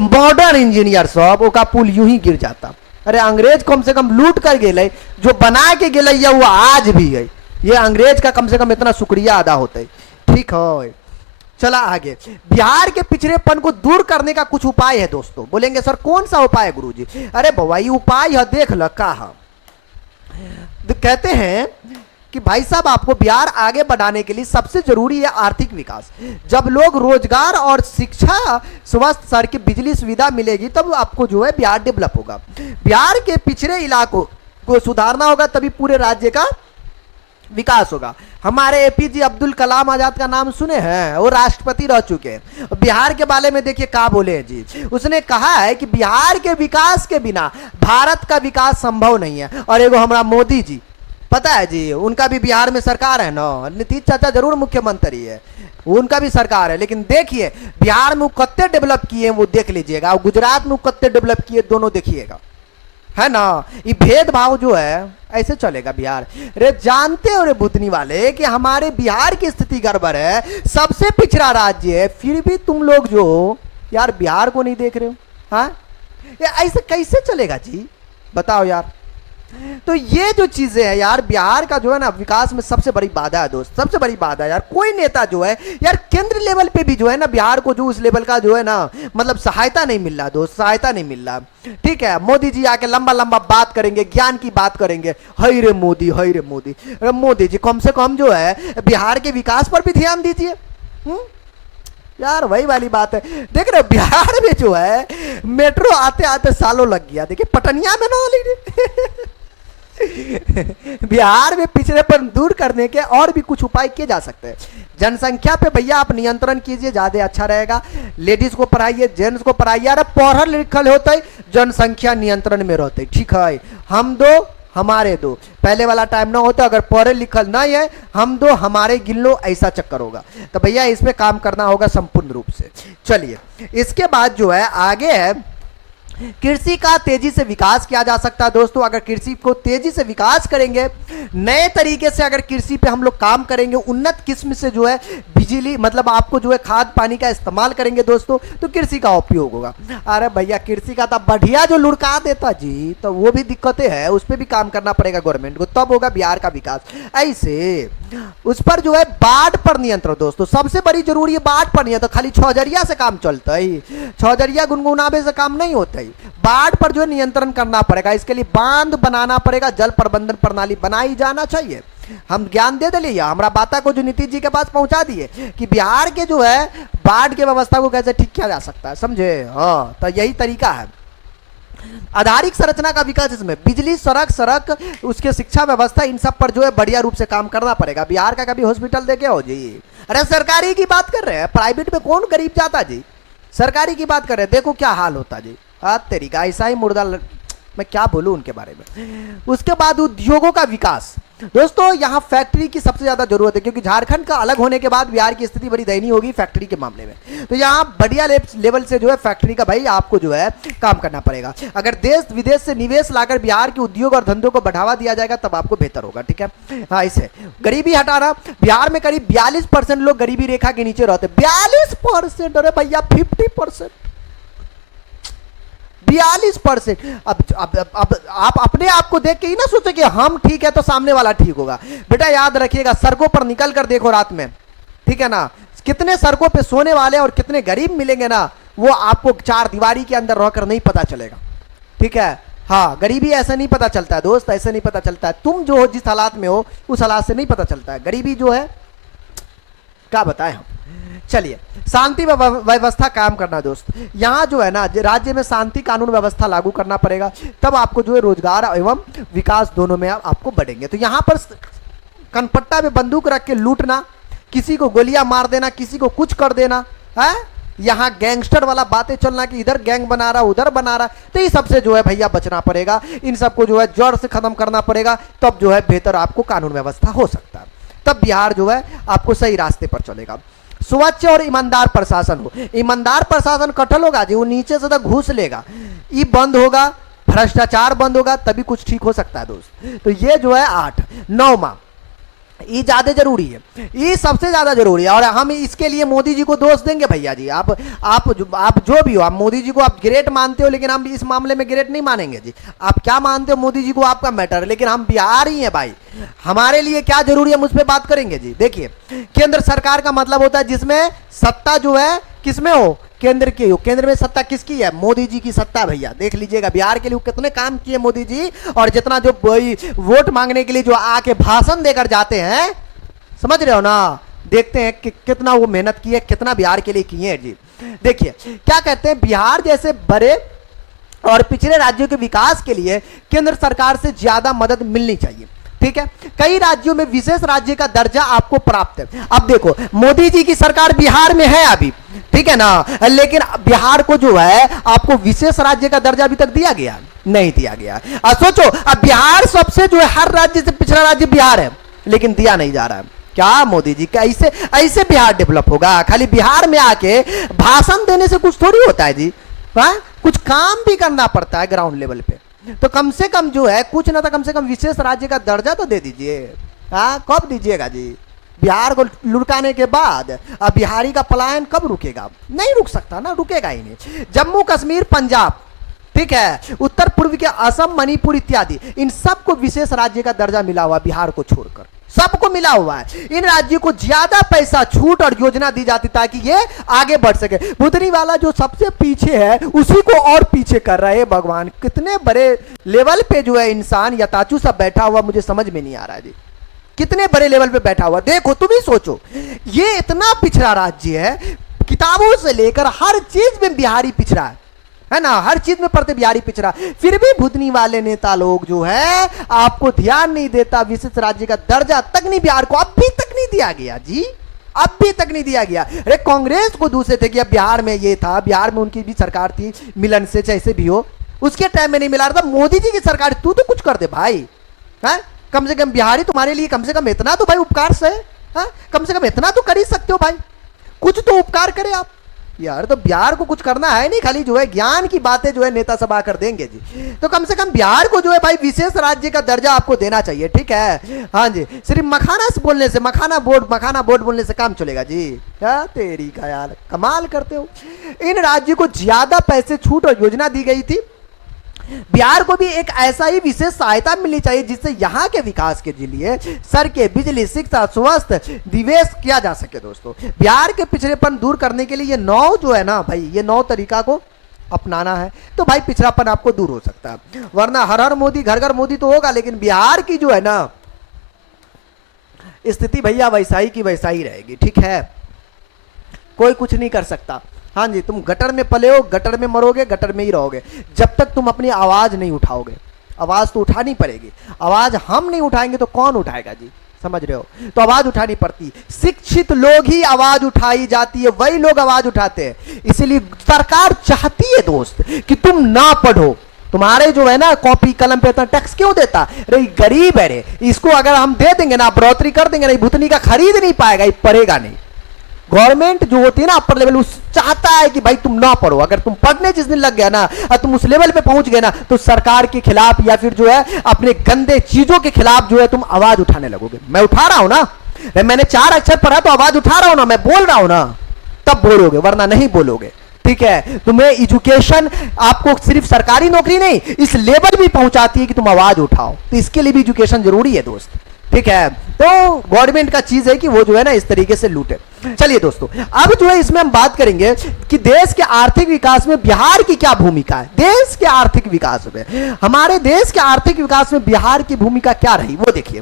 मॉडर्न इंजीनियर सब, उसका पुल यूं ही गिर जाता। अरे अंग्रेज कम से कम लूट कर गेले, जो बना के गेले ये वो आज भी है। ये अंग्रेज का कम से कम इतना शुक्रिया अदा होता है। ठीक है, चला आगे। बिहार के पिछड़ेपन को दूर करने का कुछ उपाय है दोस्तों। बोलेंगे सर कौन सा उपाय है गुरुजी? अरे बाबा ये उपाय है, देख ल का कहते हैं कि भाई साहब आपको बिहार आगे बढ़ाने के लिए सबसे जरूरी है आर्थिक विकास। जब लोग रोजगार और शिक्षा, स्वास्थ्य, सड़क, बिजली सुविधा मिलेगी तब आपको जो है बिहार डेवलप होगा। बिहार के पिछड़े इलाकों को सुधारना होगा तभी पूरे राज्य का विकास होगा। हमारे एपीजे अब्दुल कलाम आजाद का नाम सुने हैं, वो राष्ट्रपति रह चुके हैं। बिहार के बारे में देखिए क्या बोले हैं जी। उसने कहा है कि बिहार के विकास के बिना भारत का विकास संभव नहीं है। और एगो हमारा मोदी जी पता है जी, उनका भी बिहार में सरकार है ना, नीतीश चाचा जरूर मुख्यमंत्री है, उनका भी सरकार है, लेकिन देखिए बिहार में वो कत्ते डेवलप किए वो देख लीजिएगा, और गुजरात में वो कत्ते डेवलप किए दोनों देखिएगा, है ना। ये भेदभाव जो है ऐसे चलेगा बिहार। रे जानते हो रे भूतनी वाले कि हमारे बिहार की स्थिति गड़बड़ है, सबसे पिछड़ा राज्य है, फिर भी तुम लोग जो यार बिहार को नहीं देख रहे हो। हाँ ऐसे कैसे चलेगा जी, बताओ यार। तो ये जो चीजें हैं यार, बिहार का जो है ना विकास में सबसे बड़ी बाधा है दोस्त, सबसे बड़ी बाधा है यार। कोई नेता जो है यार केंद्र लेवल पे भी जो है ना बिहार को जो उस लेवल का जो है ना मतलब सहायता नहीं मिल रहा दोस्त, सहायता नहीं मिल रहा। ठीक है, मोदी जी आके लंबा लंबा बात करेंगे, ज्ञान की बात करेंगे, हई रे मोदी, हई रे मोदी। मोदी जी कम से कम जो है बिहार के विकास पर भी ध्यान दीजिए। यार वही वाली बात है, देख रहे हो बिहार में जो है मेट्रो आते आते सालों लग गया। देखिए पटनिया में ना बिहार में पिछड़ेपन दूर करने के और भी कुछ उपाय किए जा सकते हैं। जनसंख्या पे भैया आप नियंत्रण कीजिए, ज्यादा अच्छा रहेगा। लेडीज को पढ़ाइए, जेंट्स को पढ़ाइए। अरे पढ़ल लिखल होता है जनसंख्या नियंत्रण में रहते, ठीक है। हम दो हमारे दो, पहले वाला टाइम ना होता, अगर पढ़े लिखल नहीं है हम दो हमारे गिन लो, ऐसा चक्कर होगा। तो भैया इसमें काम करना होगा संपूर्ण रूप से। चलिए इसके बाद जो है आगे है कृषि का तेजी से विकास किया जा सकता है दोस्तों। अगर कृषि को तेजी से विकास करेंगे, नए तरीके से अगर कृषि पे हम लोग काम करेंगे, उन्नत किस्म से जो है बिजली मतलब आपको जो है खाद पानी का इस्तेमाल करेंगे दोस्तों, तो कृषि का उपयोग होगा। अरे भैया कृषि का तो बढ़िया जो लुढ़का देता जी, तो वो भी दिक्कतें हैं, उस पर भी काम करना पड़ेगा गवर्नमेंट को, तब होगा बिहार का विकास। ऐसे उस पर जो है बाढ़ पर नियंत्रण दोस्तों, सबसे बड़ी जरूरी है बाढ़ पर नियंत्रण। खाली छौजरिया से काम चलता है, छौजरिया गुनगुनावे से काम नहीं होता है। बाढ़ पर जो नियंत्रण करना पड़ेगा, इसके लिए बांध बनाना पड़ेगा, जल प्रबंधन प्रणाली बनाई जाना चाहिए। हम ज्ञान दे दिए, हमारा बाता को जो नीतीश जी के पास पहुंचा दिए कि बिहार के जो है बाढ़ की व्यवस्था को कैसे ठीक किया जा सकता है, समझे। हाँ तो यही तरीका है। आधारिक संरचना का विकास, इसमें बिजली, सड़क, उसके शिक्षा व्यवस्था, इन सब पर जो है बढ़िया रूप से काम करना पड़ेगा। बिहार का कभी हॉस्पिटल देखे हो जी? अरे सरकारी की बात कर रहे हैं, प्राइवेट में कौन गरीब जाता जी, सरकारी की बात कर रहे हैं, देखो क्या हाल होता जी। तेरी का ऐसा ही मुर्दा मैं क्या बोलूं उनके बारे में। उसके बाद उद्योगों का विकास दोस्तों, यहाँ फैक्ट्री की सबसे ज्यादा जरूरत है, क्योंकि झारखंड का अलग होने के बाद बिहार की स्थिति बड़ी दयनीय होगी फैक्ट्री के मामले में। तो यहाँ बढ़िया लेवल से जो है फैक्ट्री का भाई आपको जो है काम करना पड़ेगा। अगर देश विदेश से निवेश लाकर बिहार के उद्योग और धंधों को बढ़ावा दिया जाएगा तब आपको बेहतर होगा, ठीक है। हाँ ऐसे गरीबी हटाना, बिहार में करीब 42% लोग गरीबी रेखा के नीचे रहते। 42%, अरे भैया 50%, 42%। अब आप अपने आप को देख के ही ना सोचे कि हम ठीक है तो सामने वाला ठीक होगा। बेटा याद रखिएगा, सड़कों पर निकल कर देखो रात में, ठीक है ना, कितने सड़कों पे सोने वाले और कितने गरीब मिलेंगे ना, वो आपको चार दीवारी के अंदर रहकर नहीं पता चलेगा, ठीक है। हाँ गरीबी ऐसा नहीं पता चलता है दोस्त, ऐसे नहीं पता चलता है। तुम जो हो जिस हालात में हो उस हालात से नहीं पता चलता है। गरीबी जो है क्या बताएं हम। चलिए शांति व्यवस्था काम करना दोस्त, यहाँ जो है ना राज्य में शांति कानून व्यवस्था लागू करना पड़ेगा, तब आपको जो है रोजगार एवं विकास दोनों में आपको बढ़ेंगे। तो यहाँ पर कनपट्टा में बंदूक रख के लूटना, किसी को गोलियां मार देना, किसी को कुछ कर देना है, यहाँ गैंगस्टर वाला बातें चलना कि इधर गैंग बना रहा उधर बना रहा, तो ये सबसे जो है भैया बचना पड़ेगा। इन सबको जो है जड़ से खत्म करना पड़ेगा, तब जो है बेहतर आपको कानून व्यवस्था हो सकता है, तब बिहार जो है आपको सही रास्ते पर चलेगा। स्वच्छ और ईमानदार प्रशासन हो, ईमानदार प्रशासन कटल होगा जी, वो नीचे से तो घूस लेगा, ये बंद होगा, भ्रष्टाचार बंद होगा, तभी कुछ ठीक हो सकता है दोस्त। तो ये जो है 8 9 माह ये ज्यादा जरूरी है, ये सबसे ज्यादा जरूरी है। और हम इसके लिए मोदी जी को दोष देंगे भैया जी? आप जो भी हो, आप मोदी जी को आप ग्रेट मानते हो, लेकिन हम इस मामले में ग्रेट नहीं मानेंगे जी। आप क्या मानते हो मोदी जी को, आपका मैटर है, लेकिन हम बिहार ही हैं भाई, हमारे लिए क्या जरूरी है, मुझ पर बात करेंगे जी। देखिए, केंद्र सरकार का मतलब होता है जिसमें सत्ता जो है किसमें हो, केंद्र की हो। केंद्र में सत्ता किसकी है? मोदी जी की सत्ता भैया। देख लीजिएगा बिहार के लिए कितने काम किए मोदी जी, और जितना जो वोट मांगने के लिए जो आके भाषण देकर जाते हैं, समझ रहे हो ना, देखते हैं कि कितना वो मेहनत की है, कितना बिहार के लिए किए हैं जी। देखिए क्या कहते हैं, बिहार जैसे बड़े और पिछड़े राज्यों के विकास के लिए केंद्र सरकार से ज्यादा मदद मिलनी चाहिए, ठीक है। कई राज्यों में विशेष राज्य का दर्जा आपको प्राप्त है। अब देखो, मोदी जी की सरकार बिहार में है अभी, ठीक है ना, लेकिन बिहार को जो है आपको विशेष राज्य का दर्जा अभी तक दिया गया नहीं, दिया गया। सोचो, अब बिहार सबसे जो है हर राज्य से पिछड़ा राज्य बिहार है, लेकिन दिया नहीं जा रहा है। क्या मोदी जी का ऐसे बिहार डेवलप होगा? खाली बिहार में आके भाषण देने से कुछ थोड़ी होता है जी, हाँ, कुछ काम भी करना पड़ता है ग्राउंड लेवल पे। तो कम से कम जो है कुछ ना, तो कम से कम विशेष राज्य का दर्जा तो दे दीजिए। हाँ, कब दीजिएगा जी? बिहार को लुढ़काने के बाद अब बिहारी का पलायन कब रुकेगा? नहीं रुक सकता ना, रुकेगा ही नहीं। जम्मू कश्मीर, पंजाब, ठीक है, उत्तर पूर्व के असम, मणिपुर इत्यादि, इन सबको विशेष राज्य का दर्जा मिला हुआ, बिहार को छोड़कर सबको मिला हुआ है। इन राज्यों को ज्यादा पैसा, छूट और योजना दी जाती ताकि ये आगे बढ़ सके। बुधनी वाला जो सबसे पीछे है उसी को और पीछे कर रहे हैं। भगवान, कितने बड़े लेवल पे जो है इंसान यताचू सब बैठा हुआ, मुझे समझ में नहीं आ रहा है जी, कितने बड़े लेवल पे बैठा हुआ। देखो तुम ही सोचो, ये इतना पिछड़ा राज्य है, किताबों से लेकर हर चीज में बिहारी पिछड़ा है ना, हर चीज में पढ़ते बिहारी पिछड़ा, फिर भी बुधनी वाले नेता लोग जो है आपको ध्यान नहीं देता। विशेष राज्य का दर्जा तक नहीं बिहार को अभी तक नहीं दिया गया जी, अभी तक नहीं दिया गया। अरे कांग्रेस को दूसरे थे कि अब बिहार में ये था, बिहार में उनकी भी सरकार थी मिलन से, जैसे भी हो, उसके टाइम में नहीं मिला रहा था। मोदी जी की सरकार, तू तो कुछ कर दे भाई, है कम से कम बिहारी तुम्हारे लिए कम से कम इतना तो भाई उपकार से, है कम से कम इतना तो कर ही सकते हो भाई, कुछ तो उपकार करे आप यार। तो बिहार को कुछ करना है नहीं, खाली जो है ज्ञान की बातें जो है नेता सब आकर देंगे जी। तो कम से कम बिहार को जो है भाई विशेष राज्य का दर्जा आपको देना चाहिए, ठीक है। हाँ जी, सिर्फ मखाना से बोलने से, मखाना बोर्ड बोलने से काम चलेगा जी? क्या तेरी का यार, कमाल करते हो। इन राज्यों को ज्यादा पैसे, छूट और योजना दी गई थी। बिहार को भी एक ऐसा ही विशेष सहायता मिलनी चाहिए जिससे यहाँ के विकास के लिए सड़कें, बिजली, शिक्षा, स्वास्थ्य निवेश किया जा सके। दोस्तों, बिहार के पिछड़ेपन दूर करने के लिए ये 9 जो है ना भाई, ये 9 तरीका को अपनाना है, तो भाई पिछड़ापन आपको दूर हो सकता है। वरना हर हर मोदी, घर घर मोदी तो होगा, लेकिन बिहार की जो है ना स्थिति भैया वैसा ही की वैसा ही रहेगी, ठीक है, कोई कुछ नहीं कर सकता। हाँ जी, तुम गटर में पले हो, गटर में मरोगे, गटर में ही रहोगे जब तक तुम अपनी आवाज नहीं उठाओगे। आवाज तो उठानी पड़ेगी, आवाज हम नहीं उठाएंगे तो कौन उठाएगा जी, समझ रहे हो? तो आवाज उठानी पड़ती, शिक्षित लोग ही आवाज उठाई जाती है, वही लोग आवाज उठाते हैं। इसीलिए सरकार चाहती है दोस्त कि तुम ना पढ़ो, तुम्हारे जो है ना कॉपी कलम पे इतना टैक्स क्यों देता? अरे गरीब है रे, इसको अगर हम दे देंगे ना, बढ़ोतरी कर देंगे ना, भुतनी का खरीद नहीं पाएगा, ये पढ़ेगा नहीं। गवर्नमेंट जो होती है ना अपर लेवल, उस चाहता है कि भाई तुम ना पढ़ो। अगर तुम पढ़ने जिस दिन लग गया ना और तुम उस लेवल पे पहुंच गए ना, तो सरकार के खिलाफ या फिर जो है अपने गंदे चीजों के खिलाफ जो है तुम आवाज उठाने लगोगे। मैं उठा रहा हूं ना, मैंने 4 अक्षर पढ़ा तो आवाज उठा रहा हूं ना, मैं बोल रहा हूं ना, तब बोलोगे, वरना नहीं बोलोगे, ठीक है। तुम्हें एजुकेशन आपको सिर्फ सरकारी नौकरी नहीं, इस लेवल भी पहुंचाती है कि तुम आवाज उठाओ, तो इसके लिए भी एजुकेशन जरूरी है दोस्त, ठीक है। तो गवर्नमेंट का चीज है कि वो जो है ना इस तरीके से लूटे। चलिए दोस्तों, अब जो है इसमें हम बात करेंगे कि देश के आर्थिक विकास में बिहार की क्या भूमिका है। देश के आर्थिक विकास में, हमारे देश के आर्थिक विकास में बिहार की भूमिका क्या रही, वो देखिए।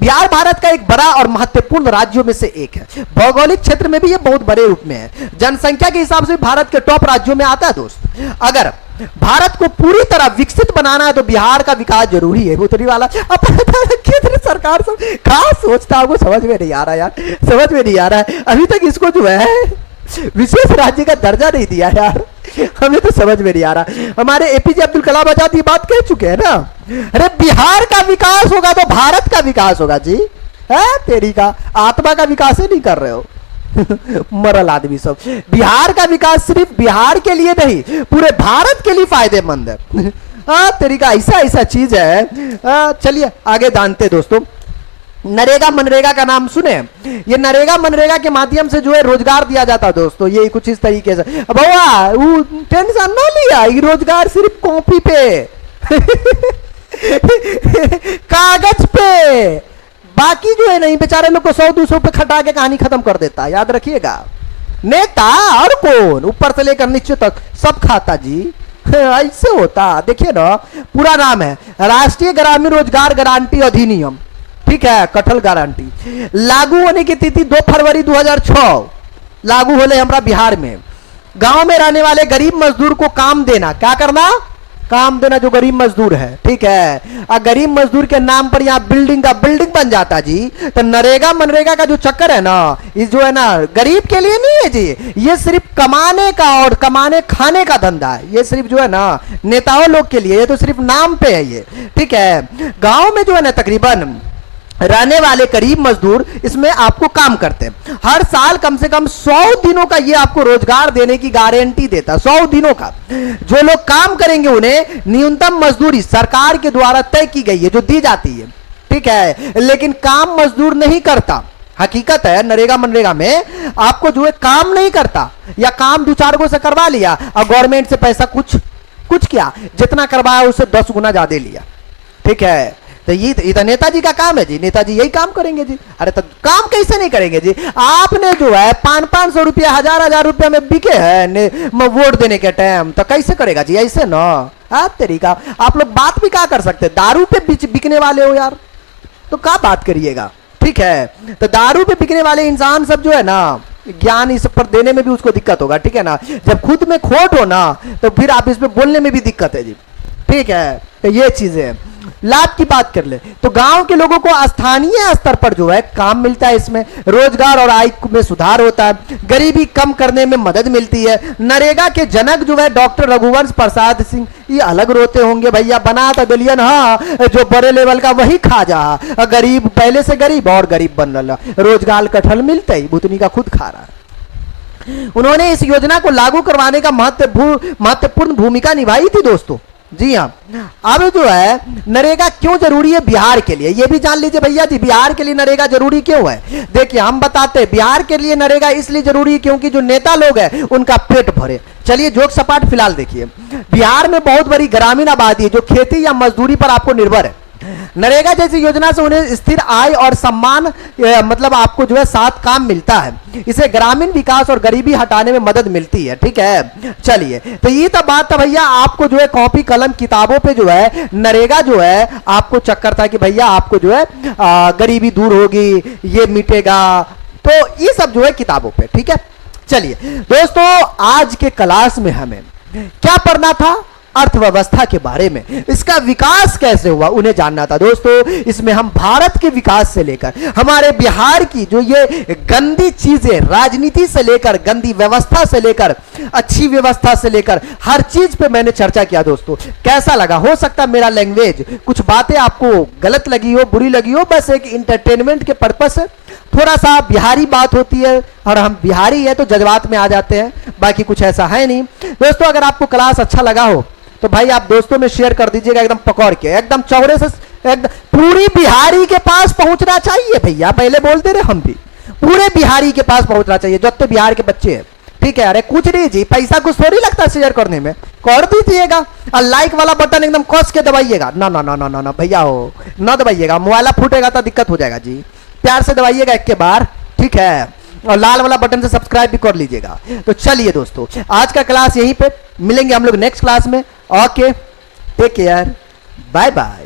बिहार भारत का एक बड़ा और महत्वपूर्ण राज्यों में से एक है। भौगोलिक क्षेत्र में भी ये बहुत बड़े रूप में है। जनसंख्या के हिसाब से भारत के टॉप राज्यों में आता है दोस्त। अगर भारत को पूरी तरह विकसित बनाना है तो बिहार का विकास जरूरी है। भूतरी वाला केंद्र सरकार सब कहाँ सोचता है, वो समझ में नहीं आ रहा यार, समझ में नहीं आ रहा है। अभी तक इसको जो है विशेष राज्य का दर्जा नहीं दिया यार, हमें तो समझ में नहीं आ रहा। हमारे एपीजे अब्दुल कलाम आजाद ये बात कह चुके हैं ना, अरे बिहार का विकास होगा तो भारत का विकास होगा जी, है तेरी का आत्मा का विकास ही नहीं कर रहे हो मरल आदमी सब। बिहार का विकास सिर्फ बिहार के लिए नहीं, पूरे भारत के लिए फायदेमंद है। तेरी का ऐसा ऐसा चीज है। चलिए आगे जानते दोस्तों। नरेगा मनरेगा का नाम सुने? ये नरेगा मनरेगा के माध्यम से जो है रोजगार दिया जाता है दोस्तों, ये कुछ इस तरीके से। बउआ वो टेंशन ना लिया, ये रोजगार सिर्फ कॉपी पे कागज पे, बाकी जो है नहीं, बेचारे लोग को 100-200 पे खटा के कहानी खत्म कर देता है, याद रखिएगा। नेता और कौन, ऊपर से लेकर नीचे तक सब खाता जी, ऐसे होता। देखिए ना, पूरा नाम है राष्ट्रीय ग्रामीण रोजगार गारंटी अधिनियम, ठीक है, कठल गारंटी। लागू होने की तिथि 2 फरवरी 2006 लागू होले हमारा बिहार में। गांव में रहने वाले गरीब मजदूर को काम देना, क्या करना? काम देना, जो गरीब मजदूर है, ठीक है। और गरीब मजदूर के नाम पर यहाँ बिल्डिंग का बिल्डिंग बन जाता जी। तो नरेगा मनरेगा का जो चक्कर है ना, ये जो है ना गरीब के लिए नहीं है जी, ये सिर्फ कमाने का और कमाने खाने का धंधा है। ये सिर्फ जो है ना नेताओं लोग के लिए, ये तो सिर्फ नाम पे है ये, ठीक है। गाँव में जो है ना तकरीबन रहने वाले गरीब मजदूर इसमें आपको काम करते हैं। हर साल कम से कम 100 दिनों का ये आपको रोजगार देने की गारंटी देता है, 100 दिनों का। जो लोग काम करेंगे उन्हें न्यूनतम मजदूरी सरकार के द्वारा तय की गई है, जो दी जाती है, ठीक है। लेकिन काम मजदूर नहीं करता, हकीकत है नरेगा मनरेगा में आपको जो है काम नहीं करता, या काम 2-4 गो से करवा लिया और गवर्नमेंट से पैसा कुछ किया, जितना करवाया उससे 10 गुना ज्यादा लिया, ठीक है। तो ये तो नेताजी का काम है जी, नेताजी यही काम करेंगे जी। अरे तो काम कैसे नहीं करेंगे जी? आपने जो है 500-500 रुपया 1000-1000 रुपया में बिके है वोट देने के टाइम, तो कैसे करेगा जी? ऐसे ना तरीका। आप लोग बात भी क्या कर सकते, दारू पे बिकने वाले हो यार, तो क्या बात करिएगा, ठीक है। तो दारू पे बिकने वाले इंसान सब जो है ना, ज्ञान इस पर देने में भी उसको दिक्कत होगा, ठीक है ना। जब खुद में खोट हो ना, तो फिर आप इस पे बोलने में भी दिक्कत है जी, ठीक है। तो ये चीजें लाभ की बात कर ले तो गांव के लोगों को स्थानीय स्तर पर जो है काम मिलता है, इसमें रोजगार और आय में सुधार होता है, गरीबी कम करने में मदद मिलती है। नरेगा के जनक जो है डॉक्टर रघुवंश प्रसाद सिंह, ये अलग रोते होंगे भैया, बना तो दिलियन हाँ, जो बड़े लेवल का वही खा जा, गरीब पहले से गरीब और गरीब बन रहा, रोजगार कठल मिलता ही बुतनी का खुद खा रहा है। उन्होंने इस योजना को लागू करवाने का महत्वपूर्ण भूमिका निभाई थी दोस्तों। जी हाँ, अब जो है नरेगा क्यों जरूरी है बिहार के लिए, ये भी जान लीजिए भैया जी। बिहार के लिए नरेगा जरूरी क्यों है? देखिए हम बताते हैं, बिहार के लिए नरेगा इसलिए जरूरी है क्योंकि जो नेता लोग हैं उनका पेट भरे। चलिए जोक सपाट फिलहाल देखिए, बिहार में बहुत बड़ी ग्रामीण आबादी है जो खेती या मजदूरी पर आपको निर्भर है। नरेगा जैसी योजना से उन्हें स्थिर आय और सम्मान मतलब आपको जो है साथ काम मिलता है। इसे ग्रामीण विकास और गरीबी हटाने में मदद मिलती है, ठीक है। चलिए तो ये तो बात था भैया, आपको जो है कॉपी कलम किताबों पे जो है नरेगा जो है आपको चक्कर था कि भैया आपको जो है गरीबी दूर होगी, ये मिटेगा, तो ये सब जो है किताबों पे, ठीक है। चलिए दोस्तों, आज के क्लास में हमें क्या पढ़ना था? अर्थव्यवस्था के बारे में, इसका विकास कैसे हुआ उन्हें जानना था दोस्तों। इसमें हम भारत के विकास से लेकर हमारे बिहार की जो ये गंदी चीजें, राजनीति से लेकर गंदी व्यवस्था से लेकर अच्छी व्यवस्था से लेकर हर चीज पे मैंने चर्चा किया दोस्तों। कैसा लगा? हो सकता है मेरा लैंग्वेज कुछ बातें आपको गलत लगी हो, बुरी लगी हो, बस एक इंटरटेनमेंट के पर्पस से थोड़ा सा बिहारी बात होती है और हम बिहारी है तो जज्बात में आ जाते हैं, बाकी कुछ ऐसा है नहीं दोस्तों। अगर आपको क्लास अच्छा लगा हो तो भाई आप दोस्तों में शेयर कर दीजिएगा, एकदम पकड़ के, एकदम चौड़े से, एकदम पूरी बिहारी के पास पहुंचना चाहिए भैया। पहले बोलते रहे हम भी, पूरे बिहारी के पास पहुंचना चाहिए जो तो बिहार के बच्चे हैं, ठीक है। अरे कुछ नहीं जी, पैसा कुछ थोड़ी लगता है शेयर करने में, कर दीजिएगा। और लाइक वाला बटन एकदम कस के दबाइएगा, ना ना ना ना ना ना भैया हो, ना दबाइएगा, मोबाइल फूटेगा तो दिक्कत हो जाएगा जी। प्यार से दबाइएगा एक के बार, ठीक है। और लाल वाला बटन से सब्सक्राइब भी कर लीजिएगा। तो चलिए दोस्तों, आज का क्लास यहीं पे, मिलेंगे हम लोग नेक्स्ट क्लास में। Okay, take care, bye bye.